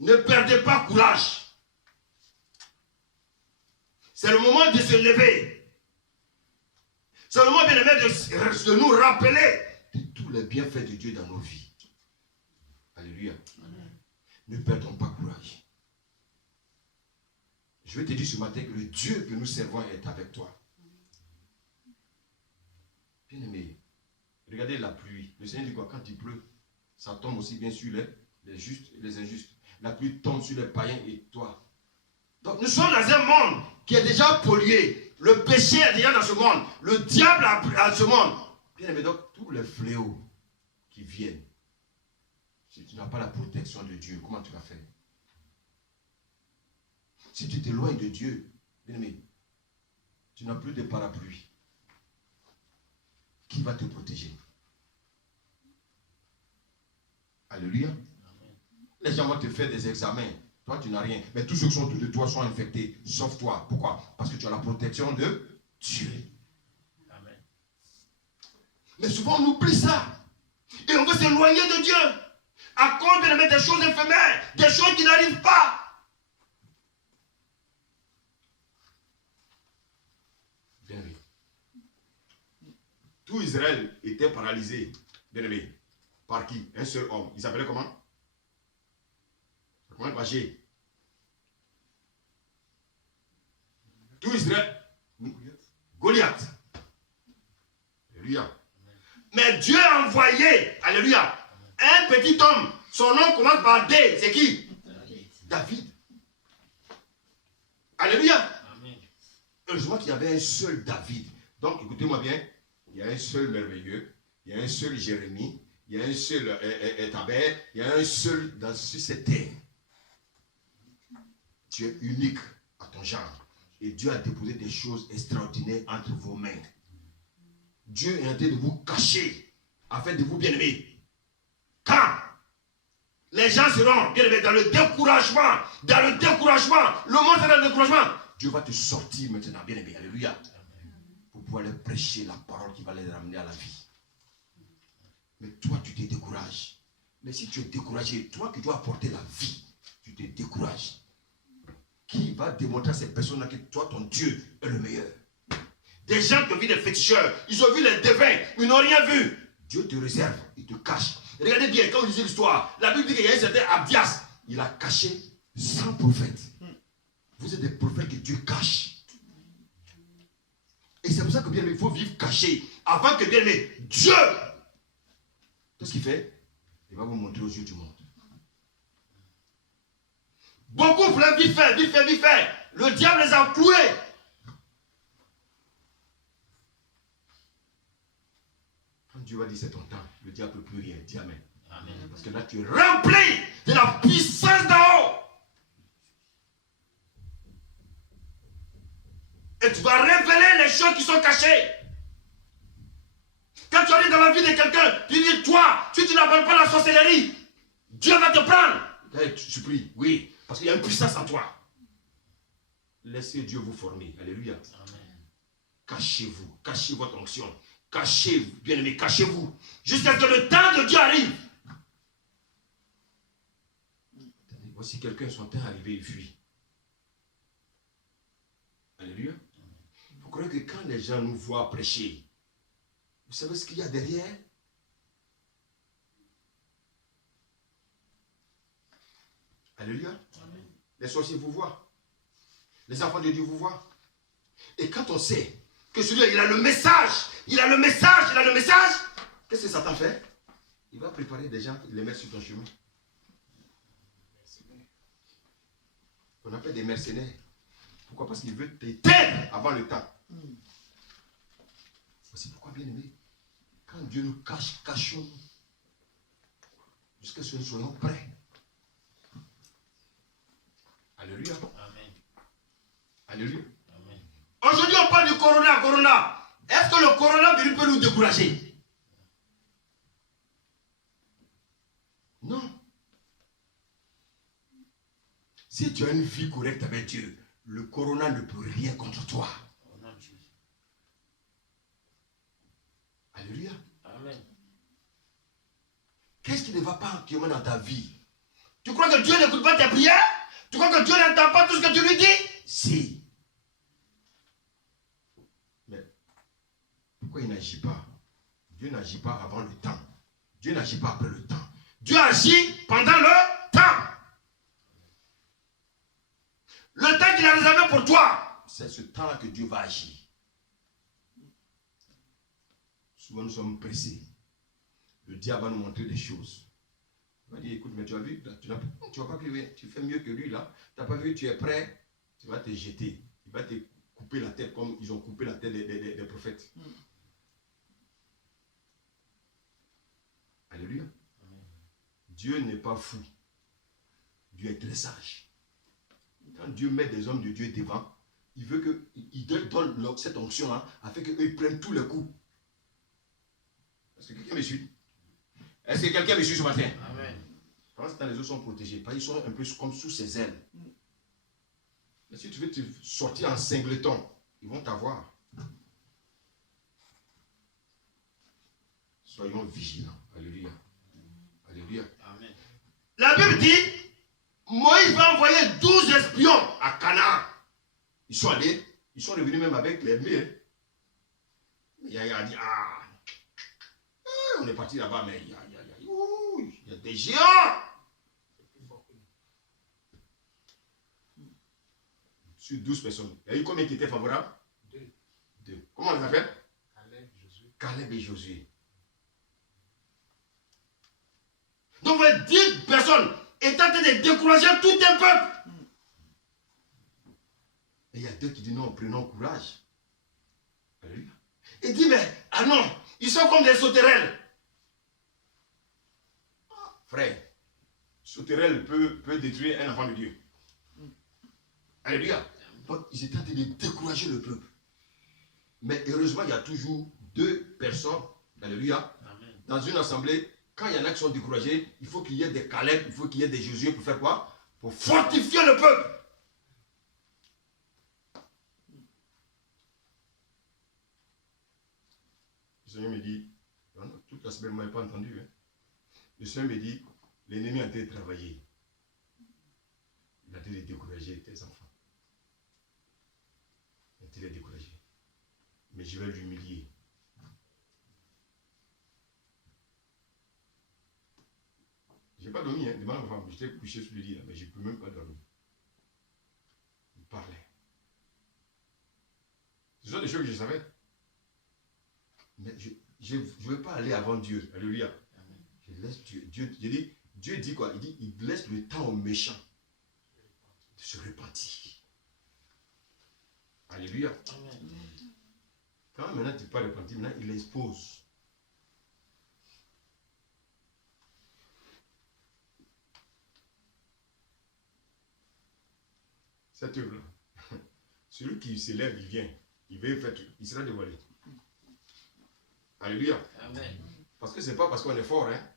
Ne perdez pas courage. C'est le moment de se lever. C'est le moment, bien-aimé, de nous rappeler de tous les bienfaits de Dieu dans nos vies. Alléluia. Amen. Ne perdons pas courage. Je vais te dire ce matin que le Dieu que nous servons est avec toi. Bien-aimé, regardez la pluie. Le Seigneur dit quoi? Quand il pleut, ça tombe aussi bien sur les justes et les injustes. La pluie tombe sur les païens et toi. Donc nous sommes dans un monde qui est déjà pollué. Le péché est déjà dans ce monde. Le diable a ce monde. Bien-aimé, donc tous les fléaux qui viennent, si tu n'as pas la protection de Dieu, comment tu vas faire? Si tu t'éloignes de Dieu, bien-aimé, tu n'as plus de parapluie. Qui va te protéger? Alléluia. Les gens vont te faire des examens. Toi, tu n'as rien. Mais tous ceux qui sont autour de toi sont infectés, sauf toi. Pourquoi? Parce que tu as la protection de Dieu. Amen. Mais souvent, on oublie ça. Et on veut s'éloigner de Dieu. À cause de mettre des choses éphémères, des choses qui n'arrivent pas. Bien aimé. Tout Israël était paralysé. Bien aimé. Par qui? Un seul homme. Il s'appelait comment? Comment il G. Tout Israël. Goliath. Alléluia. Mais Dieu a envoyé, alléluia, un petit homme. Son nom commence par D. C'est qui? David. Alléluia. Amen. Je vois qu'il y avait un seul David. Donc écoutez-moi bien. Il y a un seul merveilleux. Il y a un seul Jérémie. Il y a un seul Tabert. Il y a un seul sur cette terre. Tu es unique à ton genre. Et Dieu a déposé des choses extraordinaires entre vos mains. Dieu est en train de vous cacher afin de vous bien-aimer. Quand les gens seront bien-aimés dans le découragement, le monde est dans le découragement, Dieu va te sortir maintenant, bien-aimé. Alléluia. Pour pouvoir leur prêcher la parole qui va les ramener à la vie. Mais toi, tu te décourages. Mais si tu es découragé, toi qui dois apporter la vie, tu te décourages. Qui va démontrer à ces personnes-là que toi, ton Dieu, est le meilleur? Des gens qui ont vu des féticheurs, ils ont vu les devins, ils n'ont rien vu. Dieu te réserve, il te cache. Regardez bien, quand vous lisez l'histoire, la Bible dit qu'il y a un certain Abdias, il a caché 100 prophètes. Vous êtes des prophètes que Dieu cache. Et c'est pour ça que bien aimé, il faut vivre caché. Avant que bien aimé, Dieu, qu'est-ce qu'il fait? Il va vous montrer aux yeux du monde. Beaucoup voulaient vite faire. Le diable les a cloués. Quand Dieu va dire c'est ton temps, le diable ne peut plus rien. Dis amen. Amen. Parce que là tu es rempli de la puissance d'en haut. Et tu vas révéler les choses qui sont cachées. Quand tu arrives dans la vie de quelqu'un, tu dis toi, si tu n'appelles pas la sorcellerie, Dieu va te prendre. Hey, tu pries, oui. Parce qu'il y a une puissance en toi. Laissez Dieu vous former. Alléluia. Amen. Cachez-vous. Cachez votre onction. Cachez-vous. Bien-aimés, cachez-vous. Jusqu'à ce que le temps de Dieu arrive. Voici quelqu'un, son temps arrivé, il fuit. Alléluia. Vous croyez que quand les gens nous voient prêcher, vous savez ce qu'il y a derrière? Alléluia. Amen. Les sorciers vous voient. Les enfants de Dieu vous voient. Et quand on sait que celui-là, il a le message, qu'est-ce que Satan fait? Il va préparer des gens, les mettre sur ton chemin. On appelle des mercenaires. Pourquoi? Parce qu'il veut t'éteindre avant le temps. C'est pourquoi, bien aimé, quand Dieu nous cache, cachons-nous. Jusqu'à ce que nous soyons prêts. Alléluia. Amen. Alléluia. Amen. Aujourd'hui, on parle du corona. Est-ce que le coronavirus peut nous décourager? Non. Si tu as une vie correcte avec Dieu, le corona ne peut rien contre toi. Alléluia. Amen. Qu'est-ce qui ne va pas actuellement dans ta vie? Tu crois que Dieu n'écoute pas tes prières? Tu crois que Dieu n'entend pas tout ce que tu lui dis? Si. Mais pourquoi il n'agit pas? Dieu n'agit pas avant le temps. Dieu n'agit pas après le temps. Dieu agit pendant le temps. Le temps qu'il a réservé pour toi, c'est ce temps-là que Dieu va agir. Souvent nous sommes pressés. Le diable va nous montrer des choses. Il va dire, écoute, mais tu as vu, tu n'as pas vu, tu fais mieux que lui là. Tu n'as pas vu, tu es prêt, tu vas te jeter. Il va te couper la tête comme ils ont coupé la tête des prophètes. Alléluia. Amen. Dieu n'est pas fou. Dieu est très sage. Quand Dieu met des hommes de Dieu devant, il veut qu'il donne cette onction-là afin qu'eux prennent tous les coups. Est-ce que quelqu'un me suit? Est-ce que quelqu'un me suit ce matin? Amen. Pendant ce temps, les autres sont protégés. Ils sont un peu comme sous ses ailes. Mais si tu veux te sortir en singleton, ils vont t'avoir. Soyons vigilants. Alléluia. Alléluia. Amen. La Bible dit, Moïse va envoyer 12 espions à Canaan. Ils sont allés, ils sont revenus même avec les mains. Yahya a dit, on est parti là-bas, mais il y a des géants. Sur 12 personnes. Il y a eu combien qui étaient favorables? 2. Comment on les appelle? Caleb et Josué. Donc, 10 personnes étaient en train de décourager tout un peuple. Et il y a 2 qui disent non, prenons courage. Alléluia. Il dit, mais, non, ils sont comme des sauterelles. Frère, sauterelle peut détruire un enfant de Dieu. Alléluia. Donc, ils étaient en train de décourager le peuple. Mais heureusement, il y a toujours 2 personnes, alléluia, dans une assemblée. Quand il y en a qui sont découragés, il faut qu'il y ait des Caleb, il faut qu'il y ait des Josué pour faire quoi? Pour fortifier le peuple. Le Seigneur me dit, toute la semaine, vous ne m'avez pas entendu. Hein? Le Seigneur me dit, l'ennemi a été travaillé. Il a été découragé tes enfants. Il a été découragé. Mais je vais l'humilier. Je n'ai pas dormi, hein. Demande à ma femme, j'étais couché sur le lit, là, mais je ne peux même pas dormir. Il parlait. Ce sont des choses que je savais. Mais je ne veux pas aller avant Dieu. Alléluia. Je laisse Dieu. Dieu dit quoi? Il dit, il laisse le temps aux méchants de se repentir. Alléluia. Amen. Quand maintenant tu ne peux pas repentir, maintenant il expose. Cette œuvre-là, celui qui s'élève, il vient. Il sera dévoilé. Alléluia. Amen. Parce que ce n'est pas parce qu'on est fort, hein.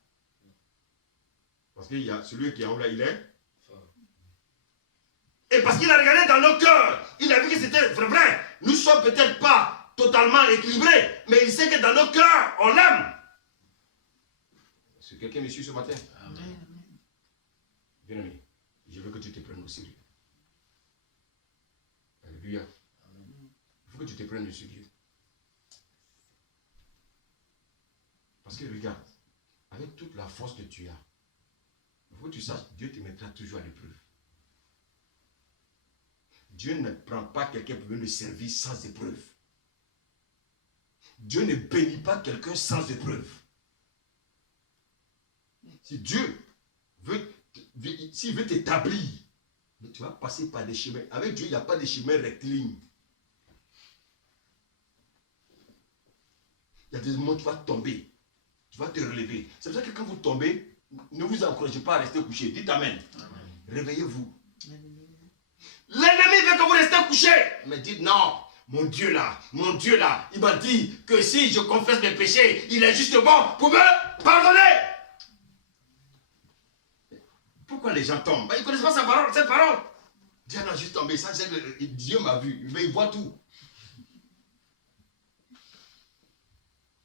Parce qu'il y a celui qui est en haut là, il est fort. Et parce qu'il a regardé dans nos cœurs, il a vu que c'était vrai. Nous ne sommes peut-être pas totalement équilibrés, mais il sait que dans nos cœurs, on l'aime. Est-ce que quelqu'un me suit ce matin? Amen. Bien-aimé, je veux que tu te prennes au sérieux. Alléluia. Il faut que tu te prennes au sérieux. Parce que regarde, avec toute la force que tu as, il faut que tu saches, Dieu te mettra toujours à l'épreuve. Dieu ne prend pas quelqu'un pour venir le servir sans épreuve. Dieu ne bénit pas quelqu'un sans épreuve. Si Dieu veut, s'il veut t'établir, mais tu vas passer par des chemins. Avec Dieu, il n'y a pas de chemin rectiligne. Il y a des moments où tu vas tomber. Tu vas te relever. C'est pour ça que quand vous tombez, ne vous encouragez pas à rester couché. Dites Amen. Amen. Réveillez-vous. L'ennemi veut que vous restez couché. Mais dites non. Mon Dieu là, il m'a dit que si je confesse mes péchés, il est juste bon pour me pardonner. Pourquoi les gens tombent? Ils ne connaissent pas cette parole. Dieu a juste tombé. Ça, Dieu m'a vu. Mais il voit tout.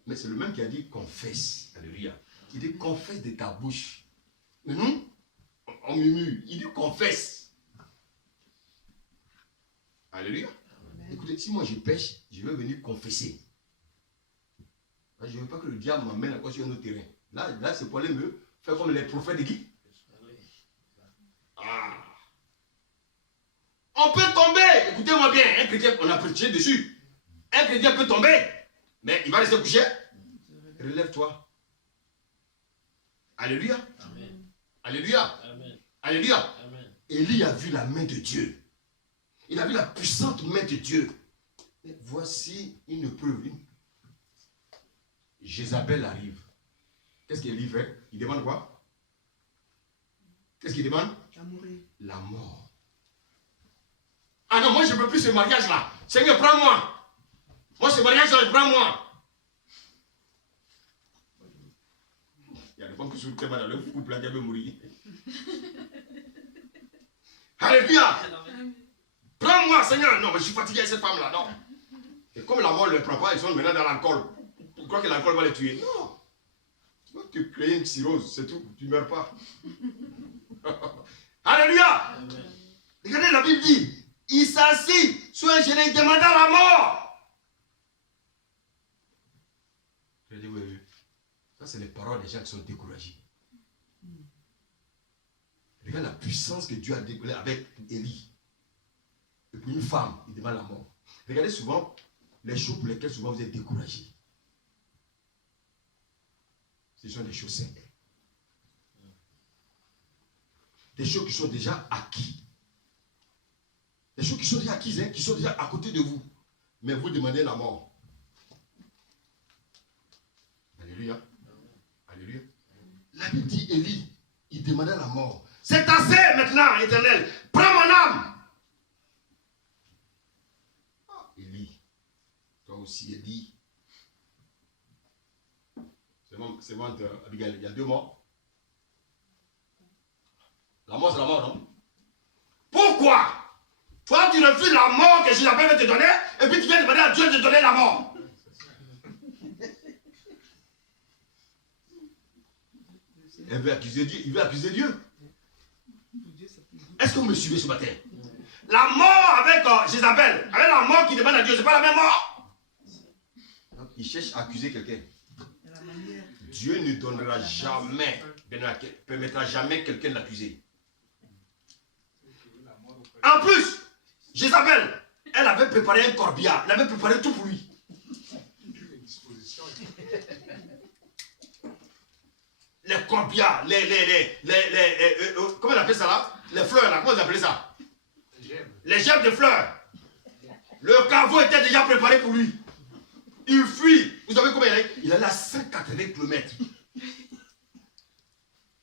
Mais c'est le même qui a dit confesse. Alléluia. Il dit confesse de ta bouche. Mais nous, on murmure. Il dit confesse. Alléluia. Amen. Écoutez, si moi je pêche, je vais venir confesser. Je ne veux pas que le diable m'amène encore sur un autre terrain. Là c'est pour aller me faire comme les prophètes de qui? On peut tomber. Écoutez-moi bien, un chrétien, on a prêché dessus. Un chrétien peut tomber, mais il va rester couché. Relève-toi. Alléluia. Amen. Alléluia. Amen. Alléluia. Amen. Élie a vu la main de Dieu. Il a vu la puissante main de Dieu. Et voici une preuve. Jézabel arrive. Qu'est-ce qu'Élie fait? Il demande quoi? Qu'est-ce qu'il demande? La mort. Ah non, moi je ne veux plus ce mariage-là. Seigneur, prends-moi. Moi ce mariage-là, prends-moi. Il y a des femmes qui sont tellement dans le couple, qui veulent mourir. Alléluia. Prends-moi, Seigneur. Non, mais je suis fatigué avec cette femme-là. Non. Et comme la mort ne le prend pas, ils sont maintenant dans l'alcool. Ils croient que l'alcool va les tuer. Non. Tu crées une cirrhose, c'est tout. Tu ne meurs pas. Alléluia. Amen. Regardez, la Bible dit, il s'assit sur un genou, il demanda la mort. Je dis, oui. Ça, c'est les paroles des gens qui sont découragés. Regarde la puissance que Dieu a dévoilée avec Élie. Et puis une femme, il demande la mort. Regardez souvent les choses pour lesquelles souvent vous êtes découragés. Ce sont des choses simples. Des choses qui sont déjà acquises. Des choses qui sont déjà acquises, hein, qui sont déjà à côté de vous. Mais vous demandez la mort. Alléluia. Alléluia. La Bible dit, Élie, il demandait la mort. C'est assez maintenant, Éternel. Prends mon âme. Élie, toi aussi, Élie. C'est bon, Abigail, il y a 2 morts. La mort, c'est la mort, non? Pourquoi? Toi, tu refuses la mort que Jézabel va te donner, et puis tu viens demander à Dieu de te donner la mort. Il veut accuser Dieu. Il veut accuser Dieu. Est-ce que vous me suivez ce matin? La mort avec Jézabel, avec la mort qui demande à Dieu, c'est pas la même mort. Donc, il cherche à accuser quelqu'un. Dieu ne donnera jamais, ne permettra jamais quelqu'un de l'accuser. En plus, Jézabel, elle avait préparé un corbillard, elle avait préparé tout pour lui. Les corbillards, comment on appelle ça là? Les fleurs là, comment on appelle ça? Les gemmes de fleurs. Le caveau était déjà préparé pour lui. Il fuit. Vous savez combien il est? Il allait à 180 km.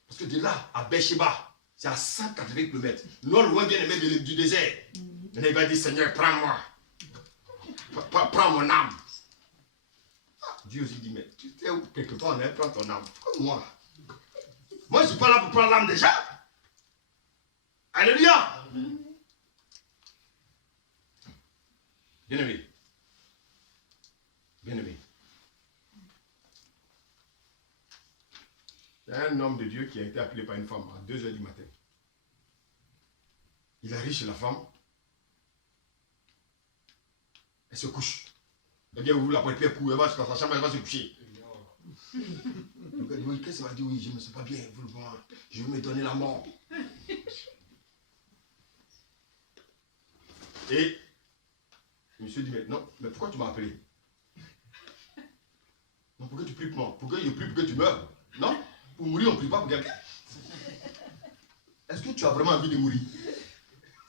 Parce que de là à Beersheba, c'est à 180 km. Non loin bien aimé du désert. Et il va dire, Seigneur, prends-moi. Prends mon âme. Dieu aussi dit, mais tu sais où quelque part on est, prends ton âme. Comme moi. Moi, je ne suis pas là pour prendre l'âme des gens. Alléluia. Bien-aimé. Bien-aimé. Il y a un homme de Dieu qui a été appelé par une femme à 2 h du matin. Il arrive chez la femme. Elle se couche. Eh bien, ouvre la porte, elle court, elle va dans sa chambre, elle va se coucher. Le gars dit, oui, qu'est-ce qu'elle va dire? Oui, je ne me sens pas bien, je veux me donner la mort. Et le monsieur dit, mais non, mais pourquoi tu m'as appelé? Non, pourquoi tu pries pour moi? Pourquoi je prie pour que tu meurs? Non? Pour mourir, on ne prie pas pour quelqu'un. Est-ce que tu as vraiment envie de mourir?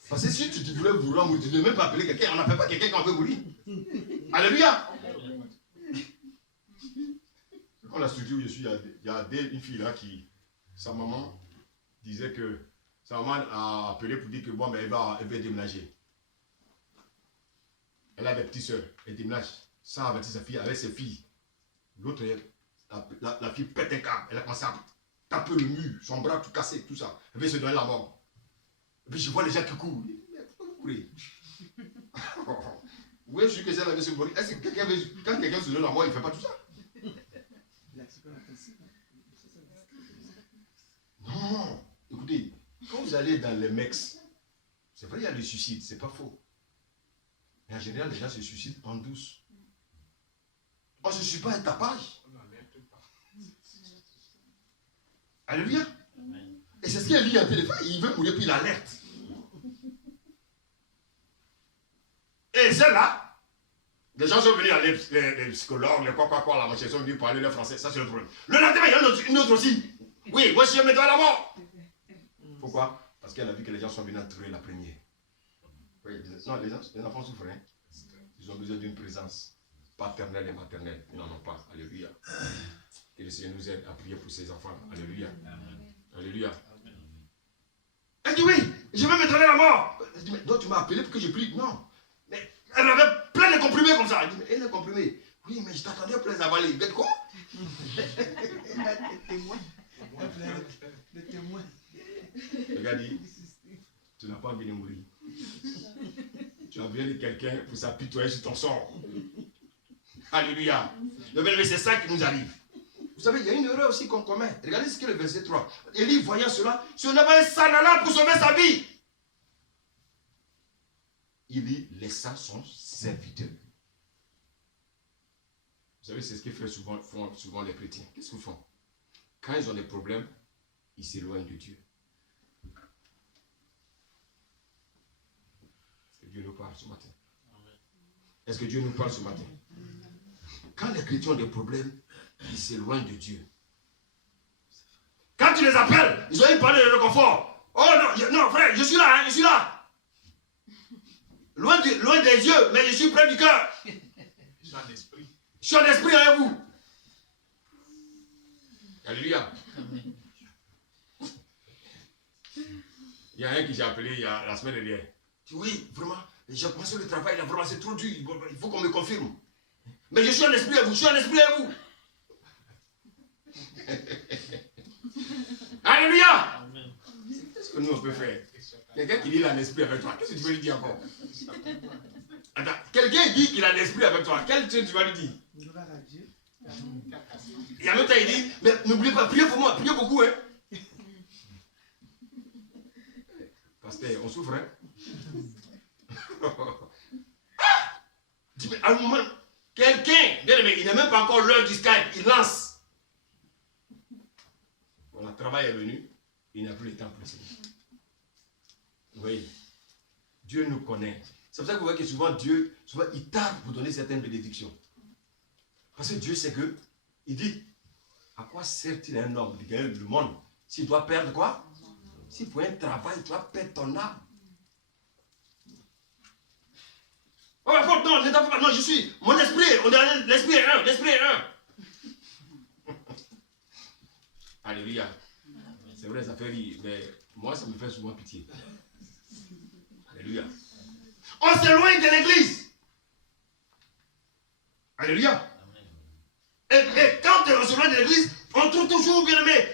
Parce que si tu voulais vouloir mourir, tu ne devais même pas appeler quelqu'un. On n'appelle pas quelqu'un quand on veut mourir. Alléluia! Quand la structure où je suis, il y a une fille là qui, sa maman disait que sa maman a appelé pour dire que bon, mais elle va déménager. Elle a des petites soeurs, elle déménage sans avertir sa fille avec ses filles. L'autre, la fille pète un câble, elle a commencé à taper le mur, son bras tout cassé, tout ça. Elle veut se donner la mort. Et puis je vois les gens qui courent. Mais pourquoi vous courez? Oui, je suis que ça veut se mourir. Est-ce que quelqu'un veut, quand quelqu'un se donne la mort, il ne fait pas tout ça? Non, écoutez, quand vous allez dans les mecs, c'est vrai, il y a des suicides, c'est pas faux. Mais en général, les gens se suicident en douce. On ne se suicide pas un tapage. Alléluia. Et c'est ce qu'il a dit en téléphone, il veut mourir puis il alerte. Et celle-là, les gens sont venus, les psychologues, les quoi, la moitié sont venus parler le français, ça c'est le problème. Le lendemain, il y a une autre aussi. Oui, moi je me dois la mort. Pourquoi? Parce qu'elle a vu que les gens sont venus entourer la première. Oui, non, les enfants souffrent. Hein? Ils ont besoin d'une présence paternelle et maternelle. Ils n'en ont pas. Alléluia. Que le Seigneur nous aide à prier pour ses enfants. Alléluia. Alléluia. Elle dit oui, je vais me donner la mort. Elle dit, mais non, tu m'as appelé pour que je prie. Non. Mais elle avait plein de comprimés comme ça. Elle dit, mais elle est comprimée. Oui, mais je t'attendais plein d'avaler. Mais quoi? Le témoin. Le gars dit, tu n'as pas envie de mourir. Tu as besoin de quelqu'un pour s'apitoyer sur ton sort. Alléluia. Le bien-aimé, c'est ça qui nous arrive. vous savez, il y a une erreur aussi qu'on commet. Regardez ce que le verset 3. Élie, voyant cela, se leva et s'en alla pour sauver sa vie. Élie laissa son serviteur. Vous savez, c'est ce que font souvent les chrétiens. Qu'est-ce qu'ils font? Quand ils ont des problèmes, ils s'éloignent de Dieu. Est-ce que Dieu nous parle ce matin? Est-ce que Dieu nous parle ce matin? Quand les chrétiens ont des problèmes, ils s'éloignent de Dieu. Quand tu les appelles, ils ont une parole de réconfort. Oh non, frère, je suis là, hein, je suis là. Loin des yeux, mais je suis près du cœur. Je suis en esprit. Je suis en esprit avec vous. Alléluia. Il y a un qui j'ai appelé la semaine dernière. Oui, vraiment, j'ai commencé le travail, là, vraiment, c'est trop dur. Il faut qu'on me confirme. Mais je suis en esprit avec vous, je suis en esprit avec vous. Alléluia. Qu'est-ce que nous on peut faire? Quelqu'un qui dit qu'il a un esprit avec toi, qu'est-ce que tu veux lui dire encore? Attends, quelqu'un dit qu'il a un esprit avec toi, quel tu vas lui dire? Et en même temps il dit, mais n'oubliez pas, priez pour moi, priez beaucoup, hein. Pasteur, on souffre, hein. À un moment, quelqu'un, bien aimé, il n'est même pas encore l'heure du Skype, il lance. Bon, le travail est venu, il n'a plus le temps pour ça. Vous voyez, Dieu nous connaît. C'est pour ça que vous voyez que souvent Dieu, il tarde pour donner certaines bénédictions. Parce que Dieu sait que, il dit, à quoi sert-il un homme de gagner le monde s'il doit perdre quoi? Si pour un travail, tu dois perdre ton âme. Oh, non, ne t'en fais pas, non, je suis, mon esprit, l'esprit est un, l'esprit est un. Alléluia. C'est vrai, ça fait rire, mais moi, ça me fait souvent pitié. Alléluia. On s'éloigne de l'église. Alléluia. Et quand on s'éloigne de l'église, on trouve toujours, bien aimé,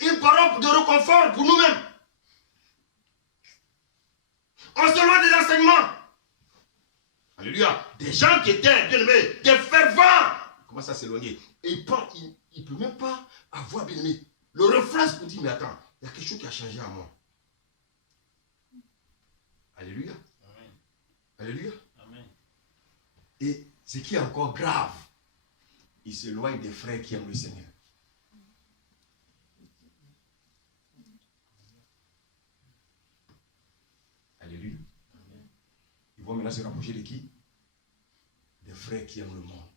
une parole de réconfort pour nous-mêmes. On s'éloigne des enseignements. Alléluia. Des gens qui étaient, bien aimés, des fervents. Comment ça s'éloigner? Et il ne peut même pas avoir, bien aimé, le réflexe pour dire, mais attends, il y a quelque chose qui a changé à moi. Alléluia. Amen. Alléluia. Amen. Et ce qui est encore grave, il s'éloigne des frères qui aiment le Seigneur. Alléluia. Amen. Ils vont maintenant se rapprocher de qui? Des frères qui aiment le monde.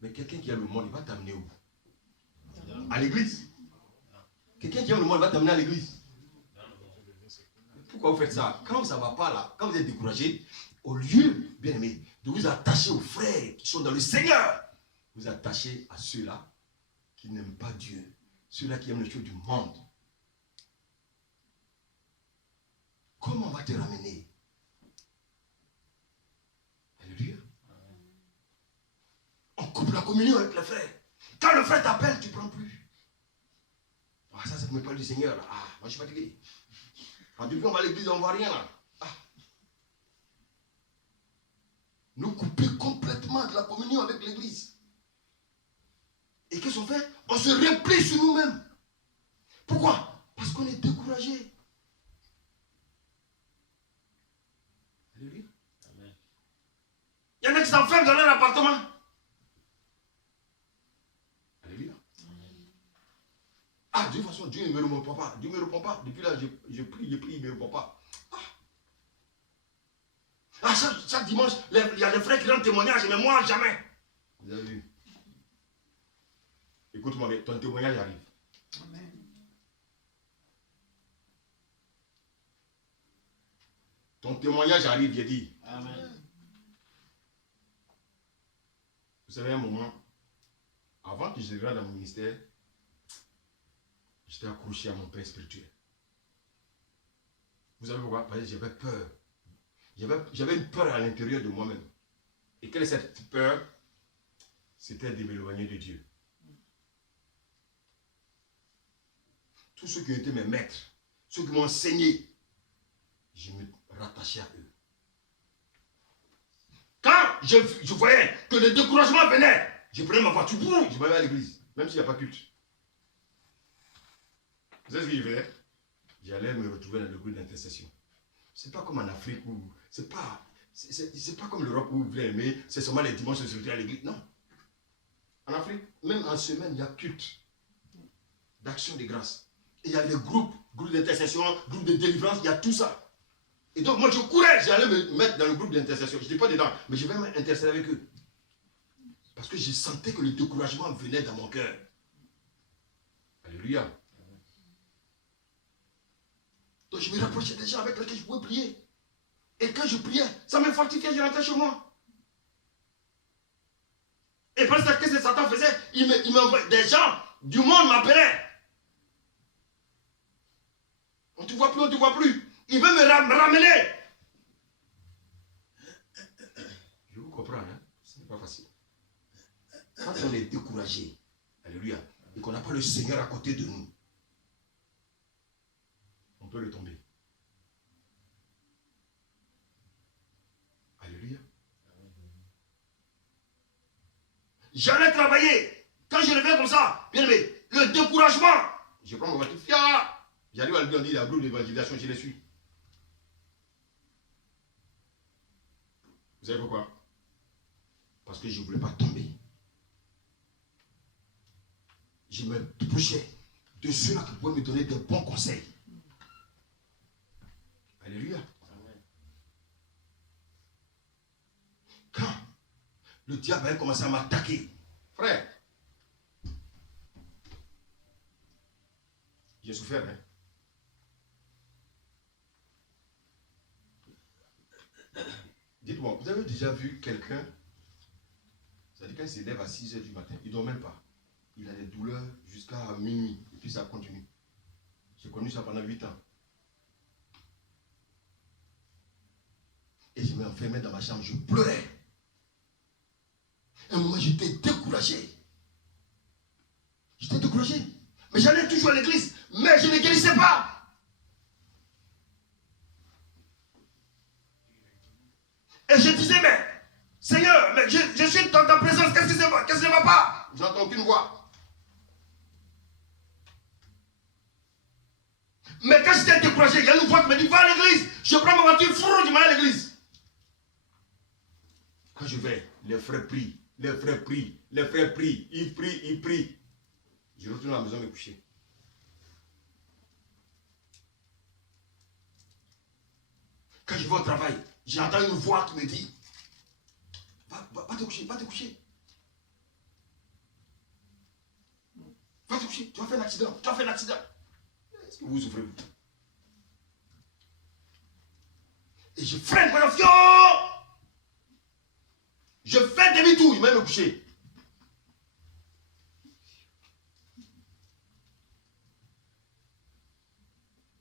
Mais quelqu'un qui aime le monde, il va t'amener où? À l'église. Quelqu'un qui aime le monde, il va t'amener à l'église. Pourquoi vous faites ça? Quand ça ne va pas là, quand vous êtes découragé, au lieu, bien aimé, de vous attacher aux frères qui sont dans le Seigneur, vous attachez à ceux-là qui n'aiment pas Dieu, ceux-là qui aiment les choses du monde. Comment on va te ramener? Alléluia. On coupe la communion avec les frères. Quand le frère t'appelle, tu ne prends plus. Ah, ça ne me parle du Seigneur là. Ah, moi je suis fatigué. Ah, depuis on va à l'église, on ne voit rien là. Ah. Nous couper complètement de la communion avec l'église. Et qu'est-ce qu'on fait? On se replie sur nous-mêmes. Pourquoi? Parce qu'on est découragé. Alléluia. Amen. Il y en a qui s'enferment dans leur appartement. Alléluia. Amen. Ah, de toute façon, Dieu ne me répond pas. Dieu ne me répond pas. Depuis là, je prie, il ne me répond pas. Ah, chaque dimanche, il y a des frères qui donnent témoignage, mais moi, jamais. Vous avez vu? Écoute-moi, mais ton témoignage arrive. Amen. Ton témoignage arrive, j'ai dit. Amen. Vous savez, un moment, avant que je regarde dans mon ministère, j'étais accroché à mon père spirituel. Vous savez pourquoi? Parce que j'avais peur. J'avais une peur à l'intérieur de moi-même. Et quelle est cette peur? C'était de m'éloigner de Dieu. Tous ceux qui ont été mes maîtres, ceux qui m'ont enseigné, je me rattachais à eux. Quand je voyais que le découragement venait, je prenais ma voiture, je m'allais à l'église. Même s'il n'y a pas culte. Vous savez ce que je faisais? J'allais me retrouver dans le groupe d'intercession. C'est pas comme en Afrique où... C'est pas comme l'Europe où vous aimez, c'est seulement les dimanches se retrouver à l'église. Non. En Afrique, même en semaine, il y a culte d'action de grâce. Et il y a des groupes d'intercession, groupes de délivrance, il y a tout ça. Et donc moi je courais, j'allais me mettre dans le groupe d'intercession. Je n'étais pas dedans, mais je vais m'intercéder avec eux. Parce que je sentais que le découragement venait dans mon cœur. Alléluia. Donc je me rapprochais des gens avec lesquels je pouvais prier. Et quand je priais, ça me fortifiait, je rentrais chez moi. Et parce que ce que Satan faisait, il m'envoyait, des gens du monde m'appelaient. On ne te voit plus, on ne te voit plus. Il veut me ramener. Je vous comprends, hein? Ce n'est pas facile. Quand on est découragé, alléluia, et qu'on n'a pas le Seigneur à côté de nous, on peut le tomber. Alléluia. J'allais travailler. Quand je reviens comme ça, bien aimé, le découragement, je prends mon voiture, j'arrive à lui dire la groupe d'évangélisation, je les suis. Vous savez pourquoi? Parce que je ne voulais pas tomber. Je me touchais de ceux-là qui pouvaient me donner de bons conseils. Alléluia. Quand le diable avait commencé à m'attaquer, frère, j'ai souffert, hein. Dites-moi, vous avez déjà vu quelqu'un, c'est-à-dire quand il se lève à 6 h du matin, il ne dort même pas. Il a des douleurs jusqu'à minuit, et puis ça continue. J'ai connu ça pendant 8 ans. Et je m'enfermais dans ma chambre, je pleurais. À un moment, j'étais découragé. J'étais découragé. Mais j'allais toujours à l'église, mais je ne guérissais pas. Et je disais, mais Seigneur, mais je suis dans ta présence, qu'est-ce qui ne va pas? Je n'entends aucune voix. Mais quand j'étais découragé, il y a une voix qui me dit, va à l'église. Je prends ma voiture, je vais à l'église. Quand je vais, les frères prient, les frères prient, les frères prient, ils prient. Je retourne à la maison me coucher. Quand je vais au travail, j'entends une voix qui me dit, va te coucher, va te coucher. Va te coucher, tu as fait un accident, tu as fait un accident. Est-ce que vous souffrez, vous? Et je freine, je fais demi-tour, il va me coucher.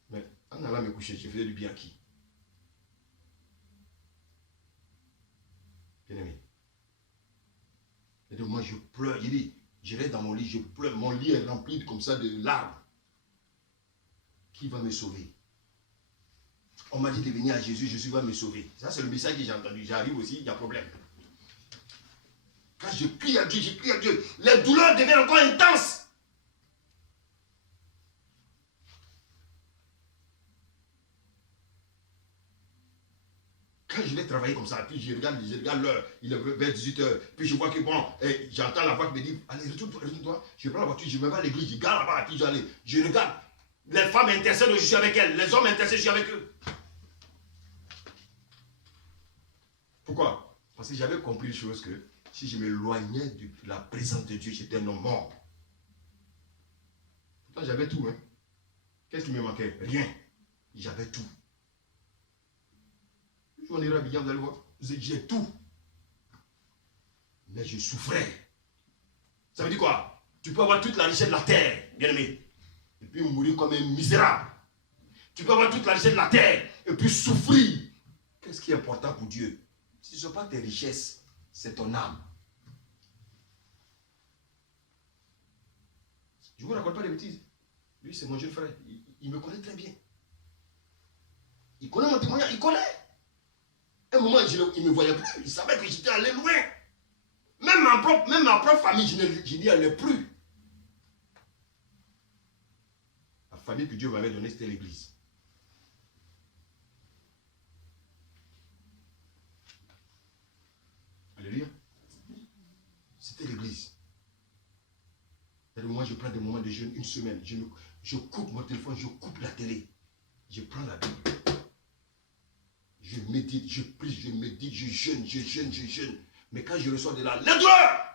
Mais en allant me coucher, je faisais du bien à qui? Bien aimé. Et donc moi je pleure, il dit, je reste dans mon lit, je pleure, mon lit est rempli comme ça de larmes. Qui va me sauver? On m'a dit de venir à Jésus, Jésus va me sauver. Ça c'est le message que j'ai entendu. J'arrive aussi, il y a problème. Quand je prie à Dieu, les douleurs deviennent encore intenses. Quand je vais travailler comme ça, puis je regarde l'heure, il est vers 18 h, puis je vois que bon, j'entends la voix qui me dit, allez, retourne-toi, je prends la voiture, je me vais à l'église, je regarde là-bas, puis je regarde. Les femmes intercèdent, je suis avec elles, les hommes intercèdent, je suis avec eux. Pourquoi? Parce que j'avais compris une chose que si je m'éloignais de la présence de Dieu, j'étais un homme mort. Pourtant, j'avais tout, hein. Qu'est-ce qui me manquait? Rien. J'avais tout. On ira bien, vous allez voir. J'ai tout. Mais je souffrais. Ça veut dire quoi? Tu peux avoir toute la richesse de la terre, bien aimé, et puis mourir comme un misérable. Tu peux avoir toute la richesse de la terre, et puis souffrir. Qu'est-ce qui est important pour Dieu? Si ce ne sont pas tes richesses, c'est ton âme. Je ne vous raconte pas des bêtises. Lui, c'est mon jeune frère. Il me connaît très bien. Il connaît mon témoignage, il connaît. À un moment, il ne me voyait plus. Il savait que j'étais allé loin. Même ma propre famille, je n'y allais plus. famille que Dieu m'avait donnée, c'était l'église. Alléluia. C'était l'église. Moi, je prends des moments de jeûne, une semaine. Je coupe mon téléphone, je coupe la télé. Je prends la Bible. Je médite, je prie, je médite, je jeûne. Mais quand je reçois de là, lève-toi!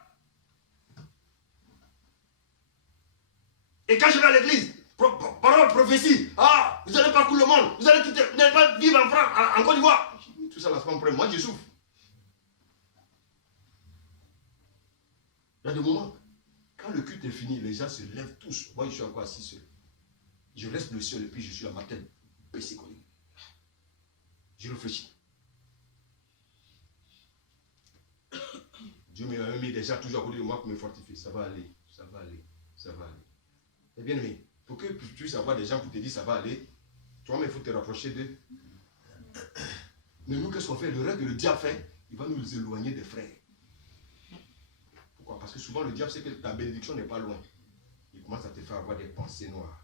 Et quand je vais à l'église, parole, prophétie, ah, vous allez parcourir le monde, vous allez quitter, vous n'allez pas vivre en France, en Côte d'Ivoire. Tout ça, là, c'est pas un problème. Moi, je souffre. Il y a des moments, quand le culte est fini, les gens se lèvent tous. Moi, je suis encore assis seul. Je reste le seul et puis je suis à ma tête baissée comme je réfléchis. Dieu m'a mis déjà toujours à côté de moi pour me fortifier. Ça va aller, ça va aller, ça va aller. Et bien aimé, pour que tu puisses avoir des gens qui te disent ça va aller, toi-même il faut te rapprocher d'eux. Mais nous, qu'est-ce qu'on fait? Le rêve que le diable fait, il va nous éloigner des frères. Pourquoi? Parce que souvent le diable sait que ta bénédiction n'est pas loin. Il commence à te faire avoir des pensées noires.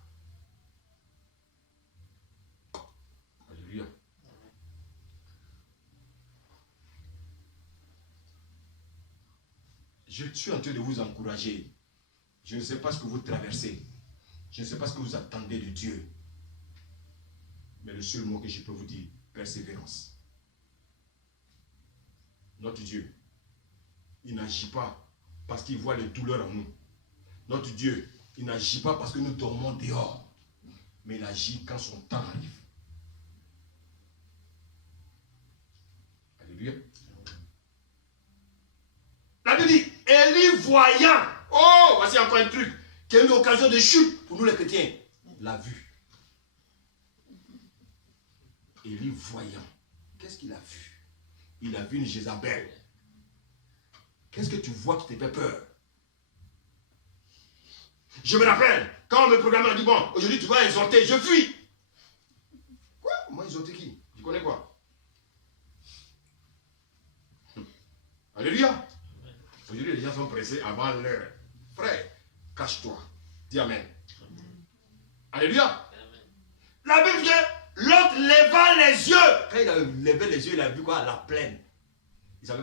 Alléluia. Je suis en train de vous encourager. Je ne sais pas ce que vous traversez. Je ne sais pas ce que vous attendez de Dieu. Mais le seul mot que je peux vous dire, persévérance. Notre Dieu, il n'agit pas parce qu'il voit les douleurs en nous. Notre Dieu, il n'agit pas parce que nous dormons dehors. Mais il agit quand son temps arrive. Alléluia. La Bible dit, Élie voyant, oh, voici encore un truc, qui est une occasion de chute pour nous les chrétiens, l'a vu. Élie voyant, qu'est-ce qu'il a vu? Il a vu une Jézabel. Qu'est-ce que tu vois qui te fait peur? Je me rappelle, quand on me programmait, on dit, bon, aujourd'hui tu vas exhorter, je fuis. Quoi? Moi, exhorter qui? Tu connais quoi? Alléluia. Aujourd'hui, les gens sont pressés avant l'heure. Frère, cache-toi. Dis Amen. Alléluia. Amen. La Bible dit, l'autre leva les yeux. Quand il a levé les yeux, il a vu quoi? La plaine. Il ne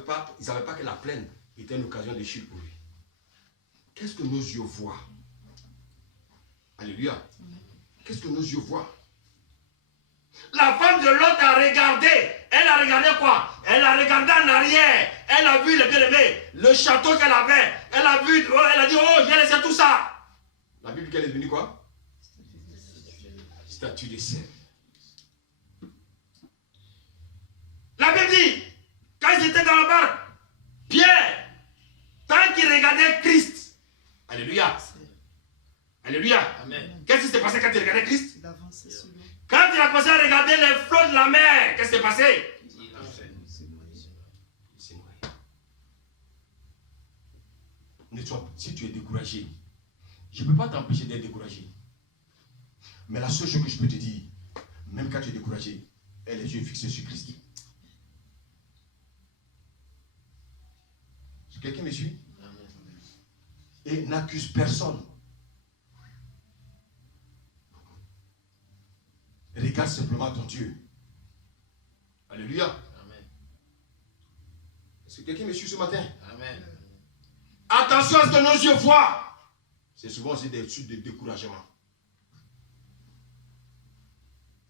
savait pas que la plaine était une occasion de chute pour lui. Qu'est-ce que nos yeux voient? Alléluia. Qu'est-ce que nos yeux voient? La femme de l'autre a regardé. Elle a regardé quoi? Elle a regardé en arrière. Elle a vu le bien-aimé, le château qu'elle avait. Elle a vu, elle a dit, oh, j'ai laissé tout ça. La Bible, qu'elle est devenue quoi? Statue de sel. La Bible dit, quand ils étaient dans la barque, Pierre, tant qu'il regardait Christ, alléluia. Alléluia. Amen. Qu'est-ce qui s'est passé quand il regardait Christ? Il avançait sur l'eau. Quand il a commencé à regarder les flots de la mer, qu'est-ce qui s'est passé? Il s'est noyé. Si tu es découragé, je ne peux pas t'empêcher d'être découragé. Mais la seule chose que je peux te dire, même quand tu es découragé, aie les yeux fixés sur Christ. Quelqu'un me suit? Et n'accuse personne. Regarde simplement ton Dieu. Alléluia. Amen. Est-ce que quelqu'un me suit ce matin? Amen. Attention à ce que nos yeux voient. C'est souvent aussi des suites de découragement.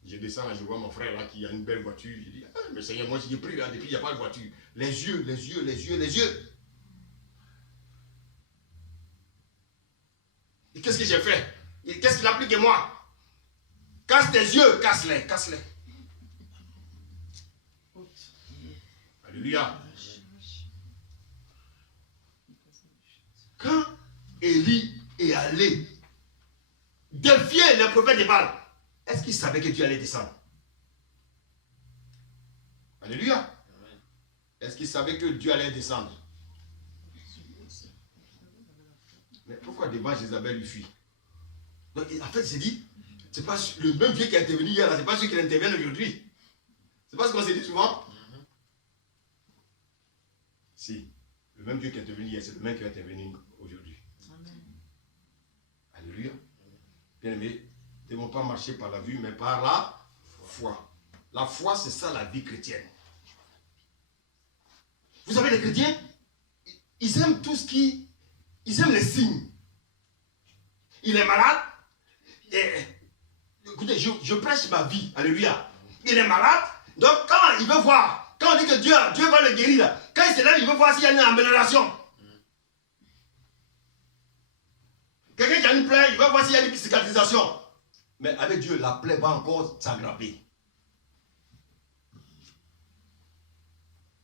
Je descends là, je vois mon frère là qui a une belle voiture. Je dis, ah, mais Seigneur, moi j'ai pris là, depuis il n'y a pas de voiture. Les yeux. Et qu'est-ce que j'ai fait? Qu'est-ce qu'il a pris que moi? Casse tes yeux, casse-les. Alléluia. Quand Élie est allé défier le prophète de Baal, est-ce qu'il savait que Dieu allait descendre? Alléluia. Est-ce qu'il savait que Dieu allait descendre? Mais pourquoi devant Jézabel lui fuit? Donc, en fait, il s'est dit, c'est pas le même Dieu qui est intervenu hier, c'est pas celui qui intervient aujourd'hui. C'est pas ce qu'on s'est dit souvent? Si, le même Dieu qui est intervenu hier, c'est le même qui va intervenir aujourd'hui. Alléluia. Bien aimé, ne vont pas marcher par la vue, mais par la foi. La foi, c'est ça la vie chrétienne. Vous savez, les chrétiens, ils aiment tout ce qui... Ils aiment les signes. Il est malade. Et, écoutez, je prêche ma vie. Alléluia. Il est malade. Donc, quand il veut voir, quand on dit que Dieu va le guérir, là, quand il se lève, il veut voir s'il y a une amélioration. Quelqu'un qui a une plaie, il va voir s'il y a une cicatrisation. Mais avec Dieu, la plaie va encore s'aggraver.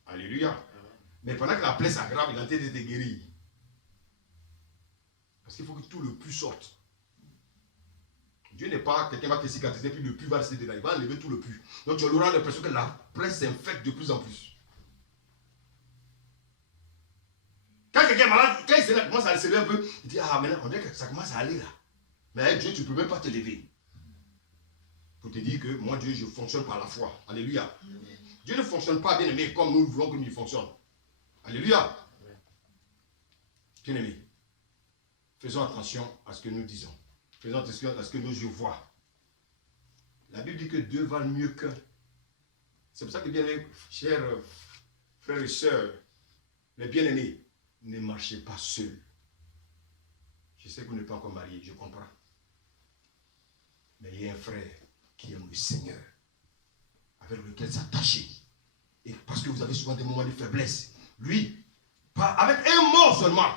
Alléluia. Mais pendant que la plaie s'aggrave, il a été guéri. Parce qu'il faut que tout le pus sorte. Dieu n'est pas quelqu'un qui va te cicatriser, puis le pus va rester dedans. Il va enlever tout le pus. Donc tu auras l'impression que la plaie s'infecte de plus en plus. Quand quelqu'un est malade, quand il commence à se lever un peu, il dit, ah maintenant, on dirait que ça commence à aller là. Mais avec Dieu, tu ne peux même pas te lever. Pour te dire que moi, Dieu, je fonctionne par la foi. Alléluia. Dieu ne fonctionne pas, bien aimé, comme nous voulons qu'il fonctionne. Alléluia. Bien aimé, faisons attention à ce que nous disons. Faisons attention à ce que nos yeux voient. La Bible dit que deux valent mieux qu'un. C'est pour ça que, bien aimé, chers frères et sœurs, les bien-aimés, ne marchez pas seuls. Je sais que vous n'êtes pas encore mariés, je comprends. Mais il y a un frère qui aime le Seigneur, avec lequel s'attacher. Et parce que vous avez souvent des moments de faiblesse. Lui, avec un mot seulement,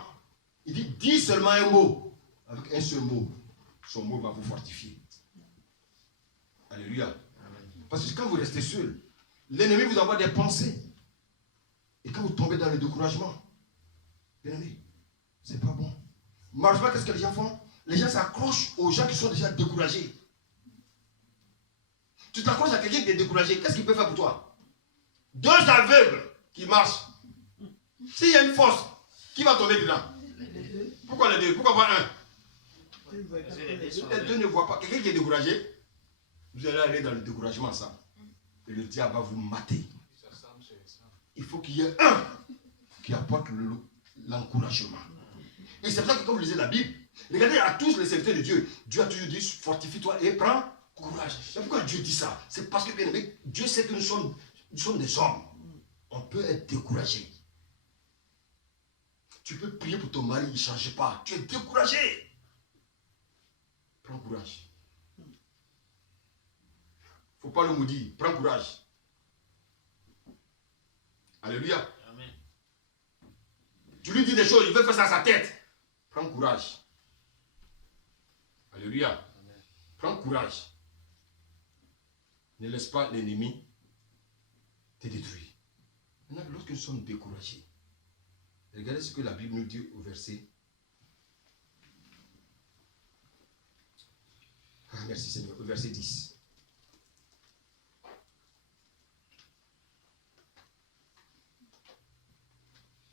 il dit, dis seulement un mot. Avec un seul mot, son mot va vous fortifier. Alléluia. Amen. Parce que quand vous restez seul, l'ennemi vous envoie des pensées. Et quand vous tombez dans le découragement, bien aimé, c'est pas bon. Malheureusement, qu'est-ce que les gens font? Les gens s'accrochent aux gens qui sont déjà découragés. Tu t'accroches à quelqu'un qui est découragé, qu'est-ce qu'il peut faire pour toi? Deux aveugles qui marchent. S'il y a une fosse, qui va tomber dedans? Pourquoi les deux? Pourquoi pas un? Les deux ne voient pas. Quelqu'un qui est découragé, vous allez aller dans le découragement, ça. Et le diable va vous mater. Il faut qu'il y ait un qui apporte l'encouragement. Et c'est pour ça que quand vous lisez la Bible, regardez à tous les serviteurs de Dieu, Dieu a toujours dit, fortifie-toi et prends courage. C'est pourquoi Dieu dit ça. C'est parce que, bien aimé, Dieu sait que nous sommes des hommes. On peut être découragé. Tu peux prier pour ton mari, il ne change pas. Tu es découragé. Prends courage. Il ne faut pas le maudire. Prends courage. Alléluia. Amen. Tu lui dis des choses, il veut faire ça à sa tête. Prends courage. Alléluia. Amen. Prends courage. Ne laisse pas l'ennemi te détruire. Maintenant, lorsque nous sommes découragés, regardez ce que la Bible nous dit au verset. Ah, merci Seigneur. Au verset 10.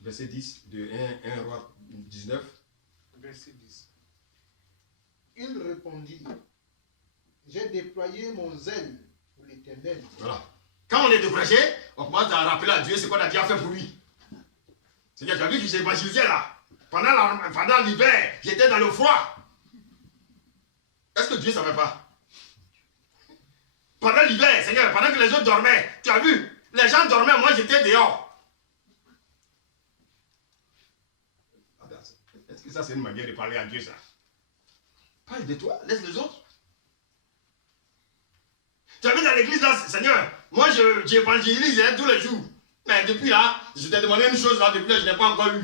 Verset 10 de 1 Roi 19. Verset 10. Il répondit, j'ai déployé mon zèle pour l'Éternel. Voilà. Quand on est découragé, on commence à rappeler à Dieu ce qu'on a déjà fait pour lui. Seigneur, tu as vu que j'ai évangélisé là. Pendant l'hiver, j'étais dans le froid. Est-ce que Dieu ne savait pas? Pendant l'hiver, Seigneur, pendant que les autres dormaient, tu as vu, les gens dormaient, moi j'étais dehors. Est-ce que ça c'est une manière de parler à Dieu ça? Parle de toi, laisse les autres. Tu as vu dans l'église là, Seigneur, moi j'évangélise tous les jours. Mais depuis là, je t'ai demandé une chose là, depuis là, je n'ai pas encore eu.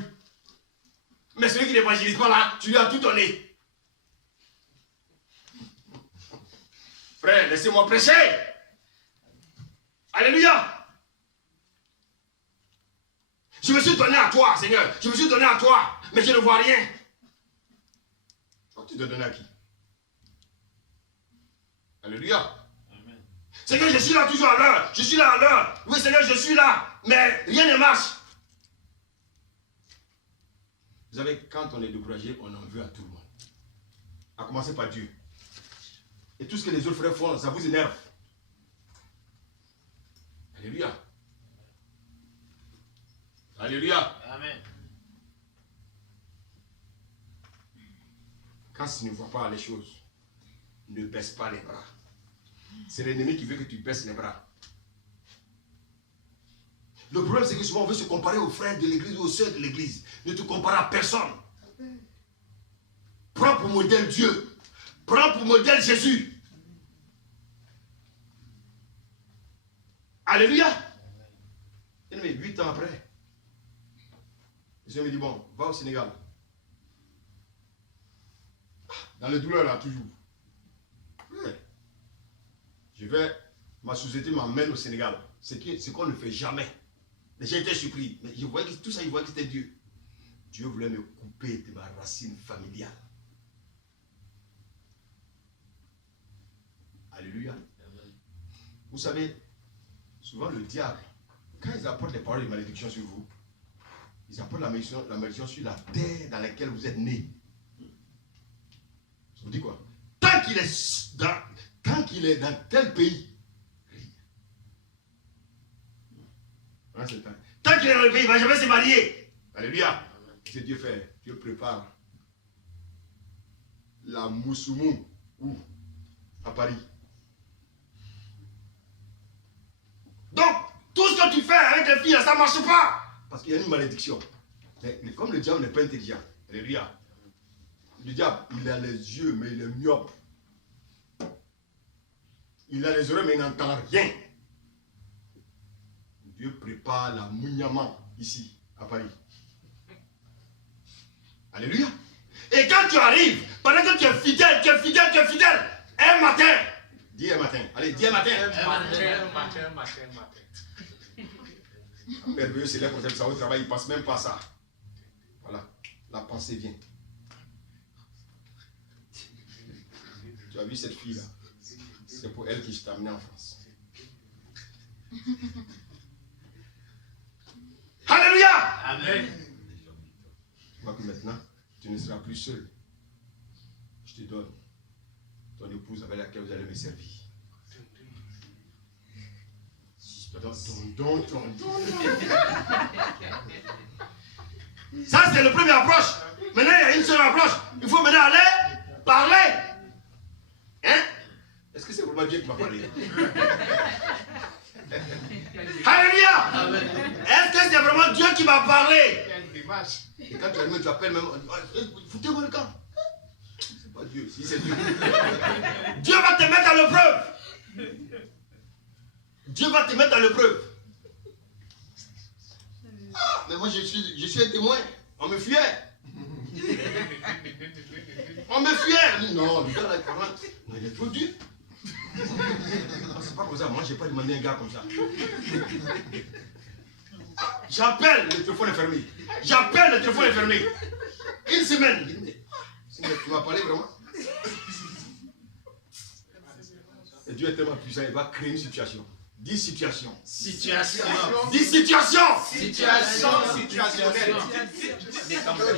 Mais celui qui n'évangélise pas là, tu lui as tout donné. Frère, laissez-moi prêcher. Alléluia. Je me suis donné à toi, Seigneur. Je me suis donné à toi, mais je ne vois rien. Tu te donnes à qui? Alléluia. Amen. Seigneur, je suis là toujours à l'heure. Je suis là à l'heure. Oui, Seigneur, je suis là. Mais rien ne marche. Vous savez, quand on est découragé, on en veut à tout le monde. À commencer par Dieu. Et tout ce que les autres frères font, ça vous énerve. Alléluia. Alléluia. Amen. Quand tu ne vois pas les choses, ne baisse pas les bras. C'est l'ennemi qui veut que tu baisses les bras. Le problème, c'est que souvent on veut se comparer aux frères de l'église ou aux sœurs de l'église. Ne te compare à personne. Prends pour modèle Dieu. Prends pour modèle Jésus. Alléluia. Mais 8 ans après, le Seigneur me dit, bon, va au Sénégal. Dans les douleurs là, toujours. Ouais. Je vais, ma société m'emmène au Sénégal. Ce qu'on ne fait jamais. J'ai été surpris. Mais je voyais que tout ça, je voyais que c'était Dieu. Dieu voulait me couper de ma racine familiale. Alléluia. Vous savez, souvent le diable, quand ils apportent les paroles de malédiction sur vous, ils apportent la malédiction sur la terre dans laquelle vous êtes nés. Ça vous dit quoi? Tant qu'il est dans tel pays, tant qu'il est dans le pays, il ne va jamais se marier. Alléluia. Ce que Dieu fait, Dieu prépare la moussoumou. Où? À Paris. Donc, tout ce que tu fais avec les filles, ça ne marche pas. Parce qu'il y a une malédiction. Mais comme le diable n'est pas intelligent, alléluia. Le diable, il a les yeux, mais il est myope. Il a les oreilles, mais il n'entend rien. Dieu prépare la mouignement ici, à Paris. Alléluia. Et quand tu arrives, pendant que tu es fidèle, un matin, dis un matin, allez, dis un matin. Matin. Merveilleux, c'est là qu'on ça au travail, il ne passe même pas ça. Voilà, la pensée vient. Tu as vu cette fille-là? C'est pour elle que je t'ai amené en France. Alléluia! Amen. Tu vois que maintenant, tu ne seras plus seul. Je te donne ton épouse avec laquelle vous allez me servir. Ça, c'est le premier approche. Maintenant, il y a une seule approche. Il faut maintenant aller parler. Hein? Est-ce que c'est vraiment Dieu qui m'a parlé? Alléluia! Est-ce que c'est vraiment Dieu qui m'a parlé? Et quand tu arrives, tu appelles même. Foutez-moi le camp. C'est pas Dieu. Si c'est Dieu. Dieu va te mettre à l'épreuve. Dieu va te mettre à l'épreuve. Ah, mais moi je suis un témoin. On me fuyait. On me fuyait. Non, le gars là, il est trop dur. C'est pas comme ça. Moi, je n'ai pas demandé un gars comme ça. J'appelle, le téléphone est fermé. J'appelle, le téléphone est fermé. Une semaine. Tu m'as parlé vraiment? Et Dieu est tellement puissant, il va créer une situation. 10 situations. Situation. 10 situations. Situation situationnelle.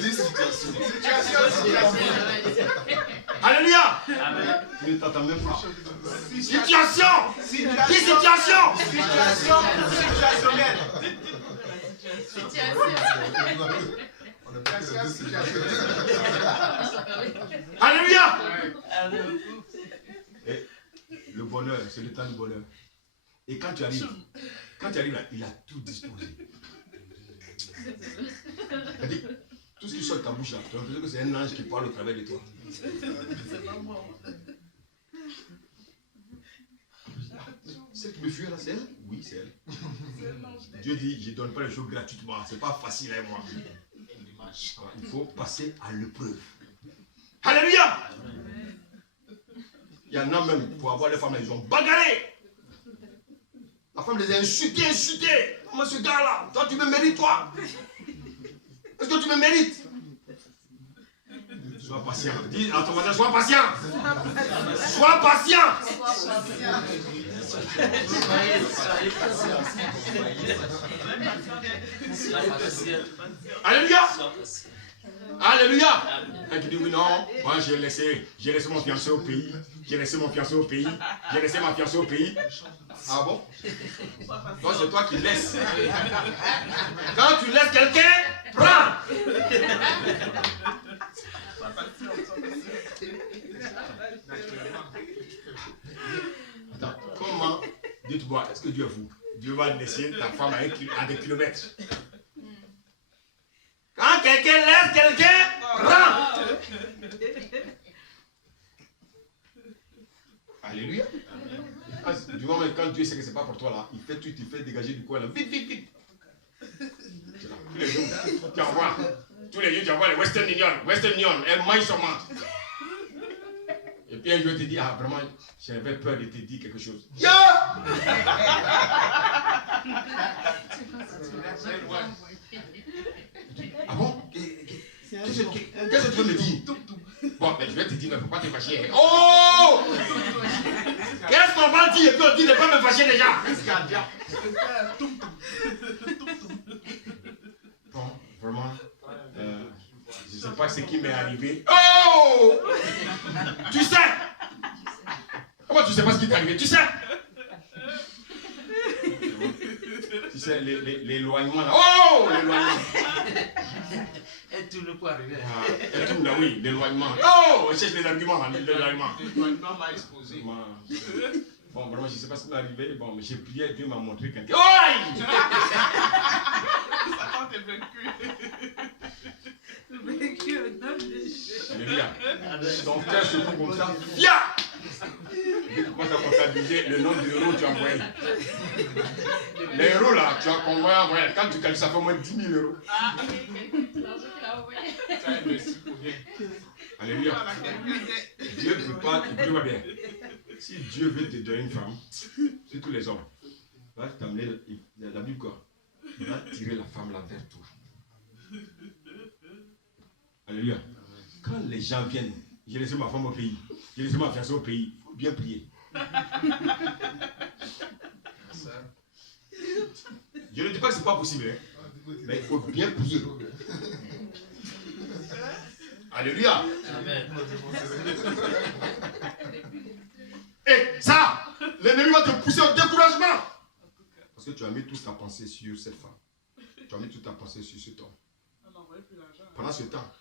10 situations. Alléluia. Tu ne t'entends même pas. Situation. 10 situations. Situation situationnelle. Alléluia. Et le bonheur, c'est le temps du bonheur. Et quand tu arrives là, il a tout disposé. C'est-à-dire, tout ce qui sort de ta bouche là, tu as l'impression que c'est un ange qui parle au travers de toi. C'est pas moi. Celle qui me fuit là, c'est elle? Oui, c'est elle. Dieu dit, je ne donne pas les choses gratuitement. C'est pas facile avec moi. Il faut passer à l'épreuve. Alléluia! Il y en a même, pour avoir les femmes, ils ont bagarré. La femme les a insultés. Comment ce gars-là? Toi, tu me mérites, toi? Est-ce que tu me mérites? Sois patient. Dis à ton voisin, sois patient. Sois patient. Alléluia. Alléluia. Et tu dis oui, non, moi j'ai laissé mon fiancé au pays. J'ai laissé ma fiancée au pays. Ah bon? Donc c'est toi qui laisses. Quand tu laisses quelqu'un, prends. Bon, est-ce que Dieu est fou? Dieu va laisser ta femme à des kilomètres. Quand quelqu'un laisse quelqu'un, prends. Alléluia. Du moment quand Dieu sait que ce n'est pas pour toi là, il fait tout, il fait dégager du coin là. Vite, vite, vite. Tous les jours, tu envoies. Tous les jours, tu envoies les Western Union. Elle mange son manche. Et puis un jour, te dit, ah vraiment, j'avais peur de te dire quelque chose. Yo! Ah bon? Qu'est-ce que tu veux me dire? Bon, mais je vais te dire, ne faut pas te fâcher. Oh! Qu'est-ce qu'on va dire? Et puis on dit, ne pas me fâcher déjà. Bon, vraiment, je ne sais pas ce qui m'est arrivé. Oh! Tu sais? Comment tu sais pas ce qui t'est arrivé? Tu sais? Tu sais, l'éloignement là. Oh! L'éloignement. Et tout le coup arrivé. Ah, et tout là, oui, l'éloignement. Oh! On cherche les arguments, l'éloignement. L'éloignement m'a exposé. Bon, vraiment, je ne sais pas ce qui m'est arrivé. Bon, mais j'ai prié, Dieu m'a montré quelqu'un. Oh! Satan t'est vaincu. Vaincu au nom de Jésus. Alléluia. Ton cœur se trouve comme ça. Viens! Tu commences à comptabiliser le nombre d'euros que tu as envoyé. Les euros là, tu as envoyé. Quand tu calcules, ça fait au moins 10 000 euros. Alléluia. Dieu ne veut pas, écoutez moi bien. Si Dieu veut te donner une femme, c'est tous les hommes. Il va t'amener la Bible quoi. Il va tirer la femme là vers toi. Alléluia. Quand les gens viennent, j'ai laissé ma femme au pays, j'ai laissé ma fiancée au pays, il faut bien prier. Je ne dis pas que ce n'est pas possible, hein, mais il faut bien prier. Alléluia. Amen. Et ça, l'ennemi va te pousser au découragement. Parce que tu as mis toute ta pensée sur cette femme. Tu as mis toute ta pensée sur cet homme. Pendant ce temps,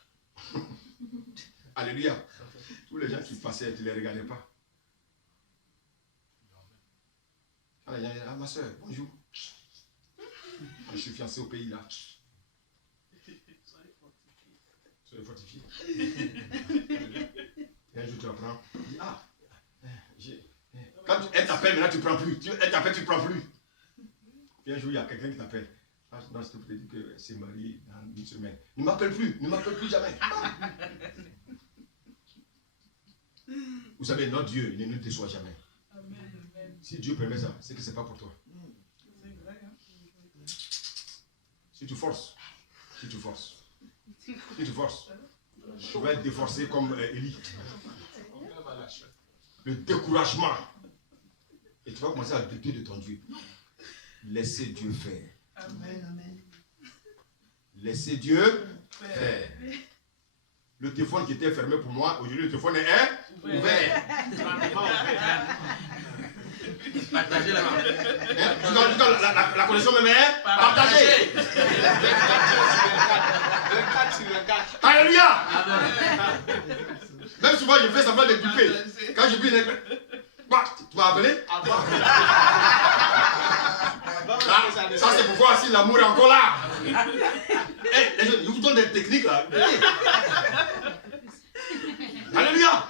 alléluia, tous les gens qui passaient, tu ne les regardais pas. Ah, ma soeur, bonjour. Je suis fiancé au pays là. Soyez fortifiés. Et un jour tu apprends, tu dis, ah, quand elle t'appelle, maintenant tu ne prends plus. Elle t'appelle, tu ne prends plus. Puis un jour, il y a quelqu'un qui t'appelle. Ah, non, je te dis que c'est marié dans une semaine. Ne m'appelle plus jamais. Vous savez, notre Dieu, il ne nous déçoit jamais. Amen. Si Dieu permet ça, c'est que ce n'est pas pour toi. Si tu forces, tu vas être déforcé comme Élie. Le découragement. Et tu vas commencer à douter de ton Dieu. Laissez Dieu faire. Amen. Laissez Dieu faire. Le téléphone qui était fermé pour moi, aujourd'hui le téléphone est ouvert. Partagez la main. La connexion même est partagée. 24 sur 24. Alléluia. Même souvent je fais semblant de couper. Quand je puis tu m'as appelé? Ça c'est pourquoi si l'amour est encore là. Les jeunes, je vous donne des techniques là. Alléluia.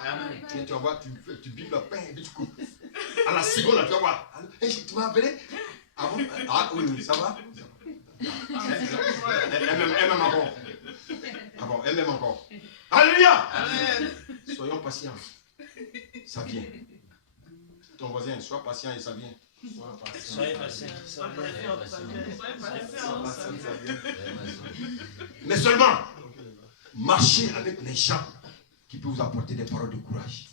Et tu vas voir, tu bipes le pain et puis tu coupes. À la seconde là, tu vas voir. Tu m'as appelé? Ah bon? Ah oui, ça va? Elle m'aime encore. Ah bon, elle m'aime encore. Alléluia. Soyons patients. Ça vient. Ton voisin, sois patient et ça vient. Soyez patient. Mais seulement, marchez avec les gens qui peuvent vous apporter des paroles de courage.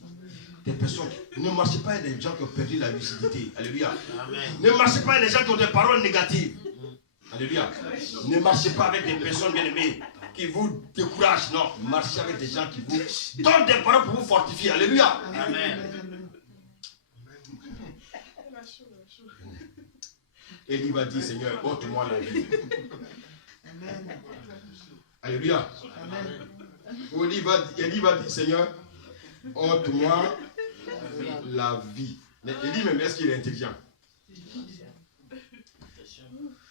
Des personnes, ne marchez pas avec des gens qui ont perdu la lucidité. Alléluia. Amen. Ne marchez pas avec des gens qui ont des paroles négatives. Alléluia. Ne marchez pas avec des personnes bien-aimées qui vous découragent. Non, marchez avec des gens qui vous donnent des paroles pour vous fortifier. Alléluia. Amen. Élie va dire, Seigneur, ôte-moi la vie. Amen. Alléluia. Amen. Élie va dire, Seigneur, ôte-moi la vie. Mais Élie même, est-ce qu'il est intelligent?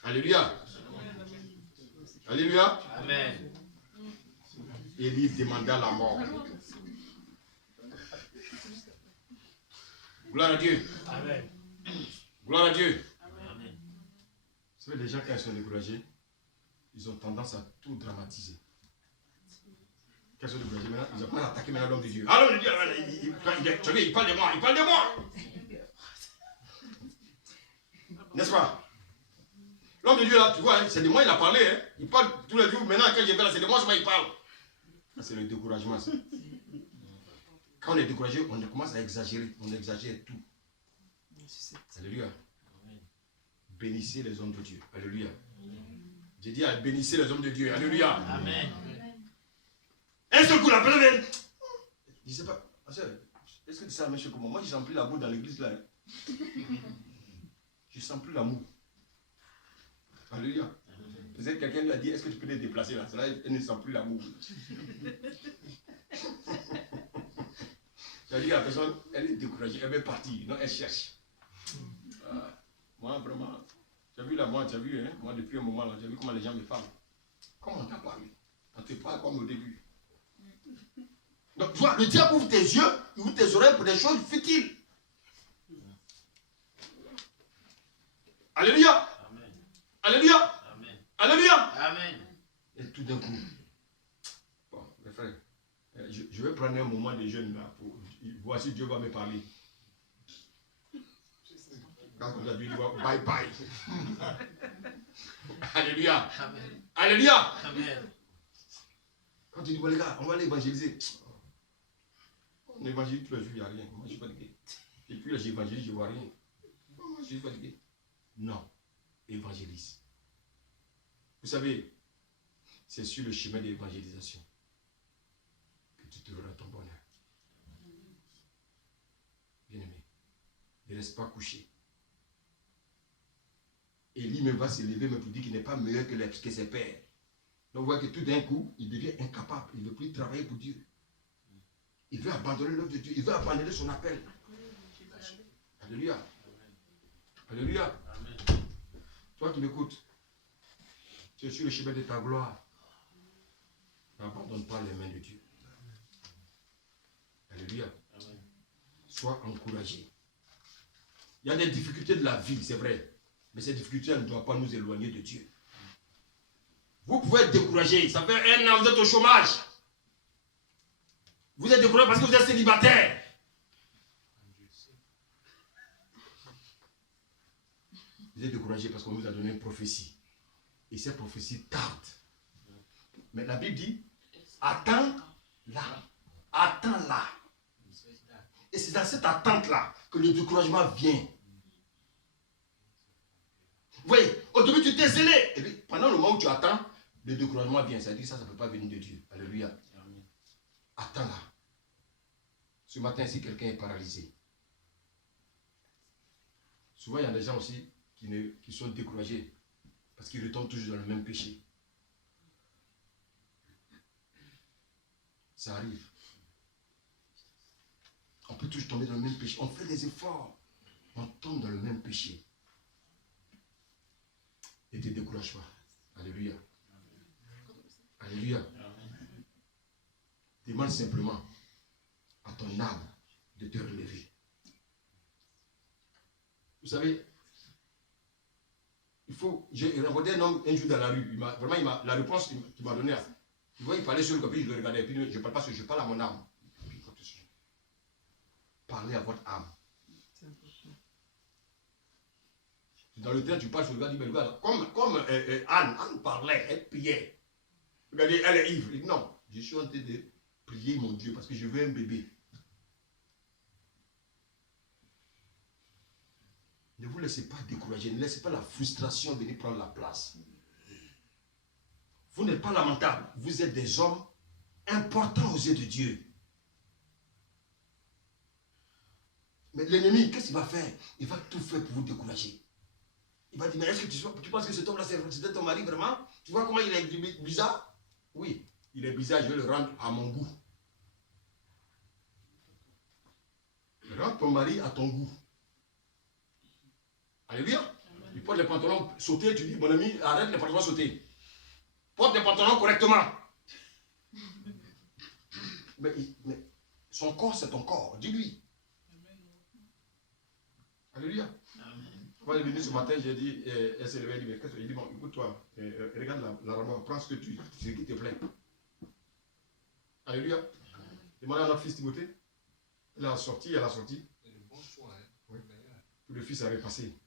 Alléluia. Alléluia. Amen. Élie demanda la mort. Gloire à Dieu. Amen. Gloire à Dieu. Amen. Vous savez, les gens, quand ils sont découragés, ils ont tendance à tout dramatiser. Quand ils sont découragés, maintenant, ils ont pas attaqué maintenant l'homme de Dieu. Ah, l'homme de Dieu, il parle de moi, il parle de moi. N'est-ce pas? L'homme de Dieu, là, tu vois, hein, c'est de moi il a parlé. Hein. Il parle tous les jours. Maintenant, quand je vais là, c'est de moi il parle. C'est le découragement, ça. Quand on est découragé, on commence à exagérer. On exagère tout. Alléluia. Bénissez les hommes de Dieu. Alléluia. J'ai dit, bénissez les hommes de Dieu. Alléluia. Amen. Un seul coup, la personne, je ne sais pas. Est-ce que tu sais la même chose que moi? Moi, je ne sens plus l'amour dans l'église là. Hein. Je ne sens plus l'amour. Alléluia. Peut-être quelqu'un lui a dit, est-ce que tu peux te déplacer là? C'est là, elle ne sent plus l'amour. J'ai dit à la personne, elle est découragée, elle veut partir. Non, elle cherche. Moi, vraiment, tu as vu là, moi, tu as vu, hein, moi, depuis un moment là, j'ai vu comment les gens me parlent. Comment on t'a parlé? On te parle comme au début. Donc, tu vois, le diable ouvre tes yeux, il ouvre tes oreilles pour des choses futiles. Alléluia. Amen. Alléluia. Amen. Alléluia. Amen. Et tout d'un coup, bon, mes frères, je vais prendre un moment de jeûne là pour voir si Dieu va me parler. Quand on a dit bye bye. Alléluia. Amen. Alléluia. Amen. Quand tu dis, bon les gars, on va aller évangéliser. On évangélise tous les jours, il n'y a rien. Moi, je suis fatigué. Et puis là, j'évangélise, je ne vois rien. Moi, je suis fatigué. Non, évangélise. Vous savez, c'est sur le chemin de l'évangélisation que tu trouveras ton bonheur. Bien-aimé, ne reste pas couché. Élie même va se lever même pour dire qu'il n'est pas meilleur que ses pères. Donc vous voyez que tout d'un coup, il devient incapable. Il ne veut plus travailler pour Dieu. Il veut abandonner l'œuvre de Dieu. Il veut abandonner son appel. Alléluia. Alléluia. Amen. Toi qui m'écoutes, tu es sur le chemin de ta gloire. N'abandonne pas les mains de Dieu. Alléluia. Amen. Sois encouragé. Il y a des difficultés de la vie, c'est vrai. Mais ces difficultés ne doivent pas nous éloigner de Dieu. Vous pouvez être découragé. Ça fait 1 an, vous êtes au chômage. Vous êtes découragé parce que vous êtes célibataire. Vous êtes découragé parce qu'on vous a donné une prophétie. Et cette prophétie tarde. Mais la Bible dit, attends-la. Attends-la. Et c'est dans cette attente-là que le découragement vient. Vous voyez, au début tu t'es zélé. Et puis, pendant le moment où tu attends, le découragement vient. Ça dit ça ne peut pas venir de Dieu. Alléluia. Attends-la. Ce matin, si quelqu'un est paralysé, souvent il y a des gens aussi qui sont découragés parce qu'ils retombent toujours dans le même péché. Ça arrive. On peut toujours tomber dans le même péché. On fait des efforts. On tombe dans le même péché. Ne te décourage pas. Alléluia. Alléluia. Demande simplement à ton âme de te relever. Vous savez, j'ai rencontré un homme un jour dans la rue. La réponse qu'il m'a donnée, tu vois, il parlait sur le copier, je le regardais, et puis je ne parle pas sur, je parle à mon âme. Parlez à votre âme. Dans le train, tu parles sur le gars, dit, mais le gars, comme Anne parlait, elle priait. Regardez, elle est ivre. Il dit, non, je suis en train de prier mon Dieu parce que je veux un bébé. Ne vous laissez pas décourager, ne laissez pas la frustration venir prendre la place. Vous n'êtes pas lamentable, vous êtes des hommes importants aux yeux de Dieu. Mais l'ennemi, qu'est-ce qu'il va faire? Il va tout faire pour vous décourager. Il va dire, mais est-ce que tu penses que cet homme-là, c'était ton mari vraiment? Tu vois comment il est bizarre? Oui, il est bizarre, je vais le rendre à mon goût. Rends ton mari à ton goût. Alléluia. Il porte les pantalons sautés, tu dis, mon ami, arrête les pantalons sautés. Porte les pantalons correctement. Mais son corps, c'est ton corps. Dis-lui. Alléluia. Quand elle est venue ce matin, j'ai dit, elle s'est levée, elle dit, mais qu'est-ce que... Il dit, bon, écoute-toi, regarde la ramon, prends ce qui te plaît. Alléluia. Demandez à notre fils Timothée. Elle a sorti. C'est le bon choix. Hein. Oui. Le fils avait passé.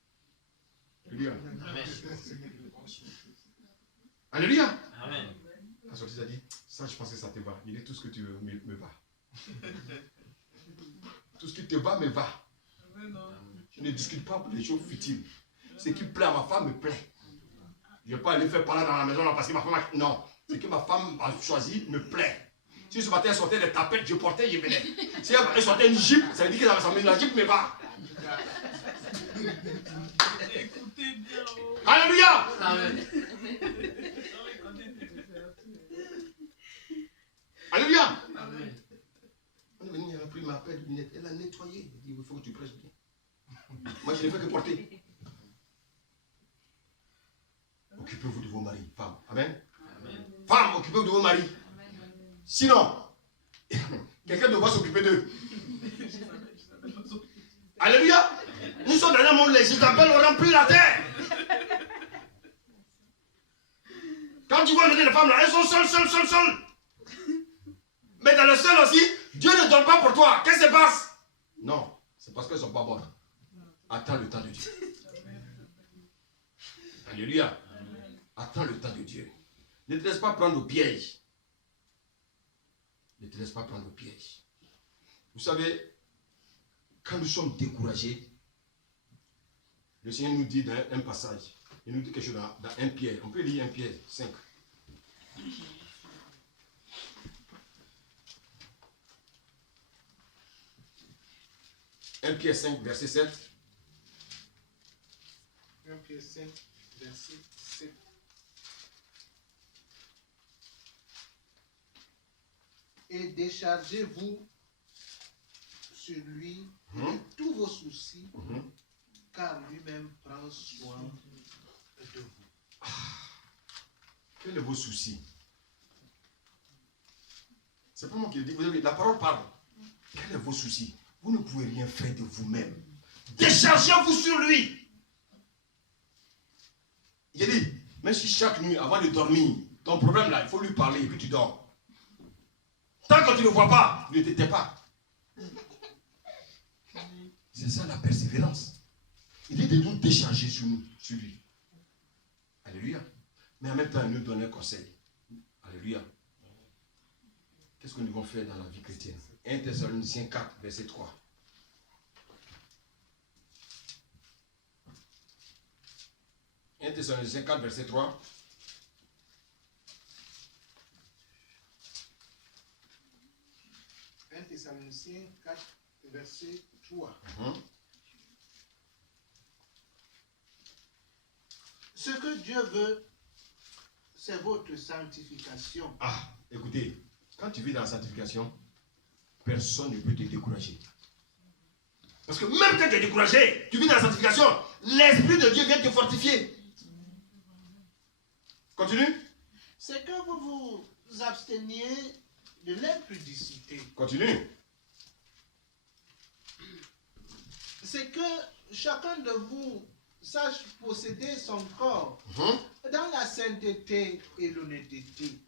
Alléluia. Amen. Alléluia. Amen. La sortie a dit, ça je pense que ça te va. Il dit, tout ce que tu veux me va. Tout ce qui te va me va. Je ne discute pas pour les choses futiles. Ce qui plaît à ma femme me plaît. Je ne vais pas aller faire parler dans la maison là, parce que ma femme a... Non. Ce que ma femme a choisi me plaît. Si ce matin elle sortait des tapettes, je portais, je venais. Si elle sortait une jeep, ça veut dire que la jeep me va. Écoutez bien. Alléluia. Amen. Alléluia. Amen. On est venu, elle a pris ma paire de lunettes, elle a nettoyé. Elle dit, il faut que tu prêches bien. Moi, je ne fais que porter. Occupez-vous de vos maris, femmes. Amen. Amen. Femmes, occupez-vous de vos maris. Sinon, quelqu'un doit s'occuper d'eux. Alléluia. Nous sommes dans un monde, les Isabelles ont rempli la terre. Quand tu vois les femmes là, elles sont seules. Mais dans le seul aussi, Dieu ne donne pas pour toi. Qu'est-ce qui se passe? Non, c'est parce qu'elles ne sont pas bonnes. Attends le temps de Dieu. Alléluia. Attends le temps de Dieu. Ne te laisse pas prendre au piège. Ne te laisse pas prendre au piège. Vous savez, quand nous sommes découragés, le Seigneur nous dit dans un passage, il nous dit quelque chose dans 1 Pierre. On peut lire 1 Pierre 5. 1 Pierre 5, verset 7. 1 Pierre 5, verset 7. Et déchargez-vous sur lui de tous vos soucis, car lui-même prend soin de vous. Quels sont vos soucis? C'est pas moi qui le dis, vous avez, la parole parle. Quels sont vos soucis? Vous ne pouvez rien faire de vous-même. Déchargez-vous sur lui. Il dit, même si chaque nuit, avant de dormir, ton problème là, il faut lui parler et puis tu dors. Tant que tu ne le vois pas, ne t'étais pas. C'est ça la persévérance. Il dit de nous décharger sur lui. Alléluia. Mais en même temps, il nous donne un conseil. Alléluia. Qu'est-ce que nous devons faire dans la vie chrétienne? 1 Thessaloniciens 4, verset 3. « 1 Thessaloniciens 4, verset 3. « 1 Thessaloniciens 4, verset 3. Ce que Dieu veut, c'est votre sanctification. Ah, écoutez, quand tu vis dans la sanctification, personne ne peut te décourager. Parce que même quand tu es découragé, tu vis dans la sanctification, l'Esprit de Dieu vient te fortifier. Continue. C'est que vous vous absteniez de l'impudicité. Continue. C'est que chacun de vous sache posséder son corps dans la sainteté et l'honnêteté.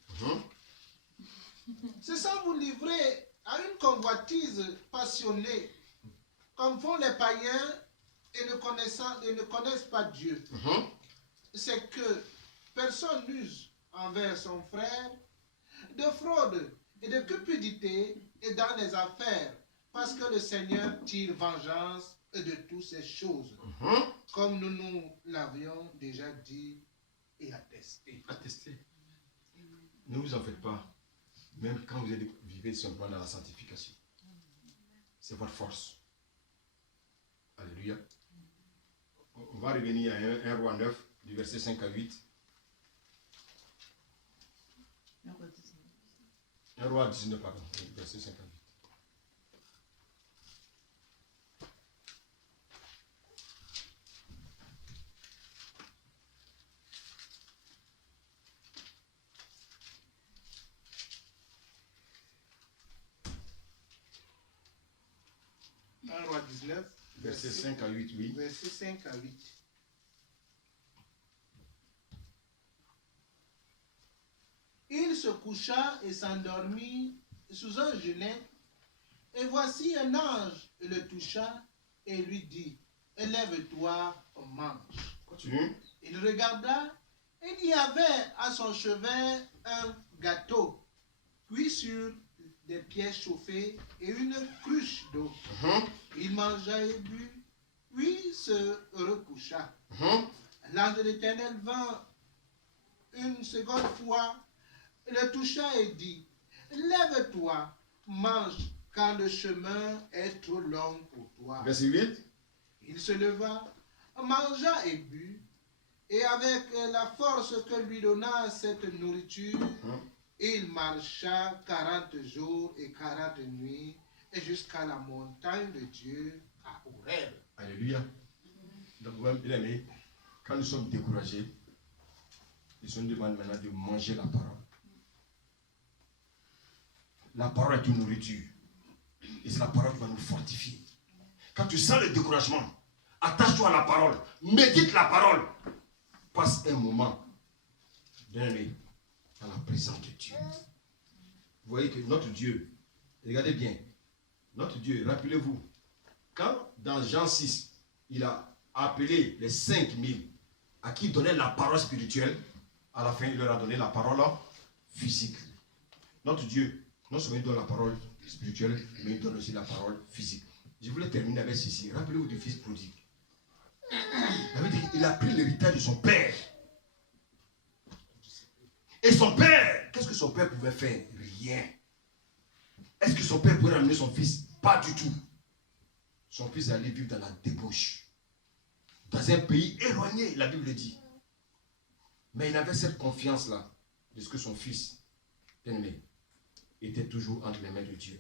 C'est sans vous livrer à une convoitise passionnée, comme font les païens et ne connaissent pas Dieu. C'est que personne n'use envers son frère de fraude et de cupidité et dans les affaires, parce que le Seigneur tire vengeance de toutes ces choses, comme nous l'avions déjà dit et attesté. Attesté. Ne vous en faites pas, même quand vous vivez simplement dans la sanctification. C'est votre force. Alléluia. On va revenir à 1 Roi 9, du verset 5 à 8. 1 Roi 19, pardon, verset 5 à 8. 19, Verset 5 à 8, oui. versets 5 à 8. Il se coucha et s'endormit sous un genet, et voici un ange le toucha et lui dit, élève-toi, mange. Continue. Il regarda, et il y avait à son chevet un gâteau, cuit sur des pièces chauffées et une cruche d'eau. Il mangea et but, puis se recoucha. L'ange de l'Éternel vint une seconde fois, le toucha et dit, lève-toi, mange, car le chemin est trop long pour toi. Verset 8. Il se leva, mangea et but, et avec la force que lui donna cette nourriture, il marcha 40 jours et 40 nuits, et jusqu'à la montagne de Dieu à Horeb. Alléluia. Donc, bien aimé, quand nous sommes découragés, ils nous demandent maintenant de manger la parole. La parole est une nourriture. Et c'est la parole qui va nous fortifier. Quand tu sens le découragement, attache-toi à la parole. Médite la parole. Passe un moment, bien aimé, dans la présence de Dieu. Vous voyez que notre Dieu, regardez bien, notre Dieu, rappelez-vous, quand dans Jean 6, il a appelé les 5000 à qui il donnait la parole spirituelle, à la fin, il leur a donné la parole physique. Notre Dieu, non seulement il donne la parole spirituelle, mais il donne aussi la parole physique. Je voulais terminer avec ceci. Rappelez-vous du fils prodigue. Il a pris l'héritage de son père. Et son père, qu'est-ce que son père pouvait faire? Rien. Est-ce que son père pouvait ramener son fils? Pas du tout. Son fils allait vivre dans la débauche. Dans un pays éloigné, la Bible dit. Mais il avait cette confiance-là, de ce que son fils, bien-aimé, était toujours entre les mains de Dieu.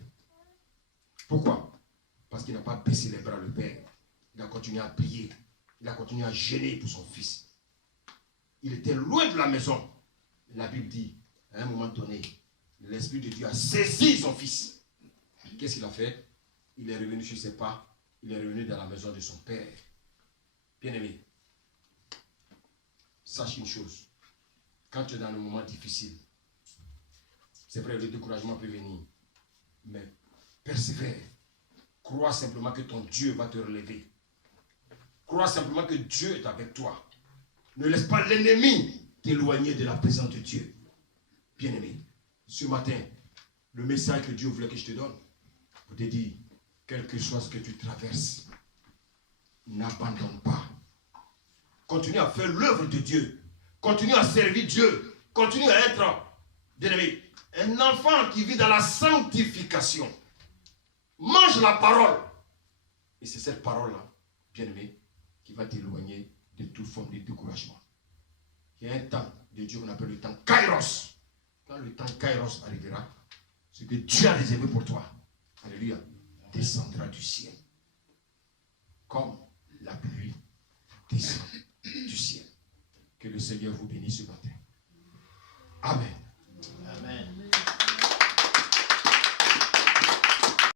Pourquoi? Parce qu'il n'a pas baissé les bras, le père. Il a continué à prier. Il a continué à gêner pour son fils. Il était loin de la maison. La Bible dit, à un moment donné, l'Esprit de Dieu a saisi son fils. Qu'est-ce qu'il a fait? Il est revenu sur ses pas. Il est revenu dans la maison de son père. Bien-aimé, sache une chose. Quand tu es dans un moment difficile, c'est vrai, le découragement peut venir. Mais persévère. Crois simplement que ton Dieu va te relever. Crois simplement que Dieu est avec toi. Ne laisse pas l'ennemi t'éloigner de la présence de Dieu. Bien-aimé, ce matin, le message que Dieu voulait que je te donne, pour te dire, quel que soit ce que tu traverses, n'abandonne pas. Continue à faire l'œuvre de Dieu. Continue à servir Dieu. Continue à être, bien-aimé, un enfant qui vit dans la sanctification. Mange la parole. Et c'est cette parole-là, bien-aimé, qui va t'éloigner de toute forme de découragement. Il y a un temps de Dieu qu'on appelle le temps Kairos. Quand le temps Kairos arrivera, ce que Dieu a réservé pour toi, alléluia, descendra du ciel. Comme la pluie descend du ciel. Que le Seigneur vous bénisse ce matin. Amen. Amen.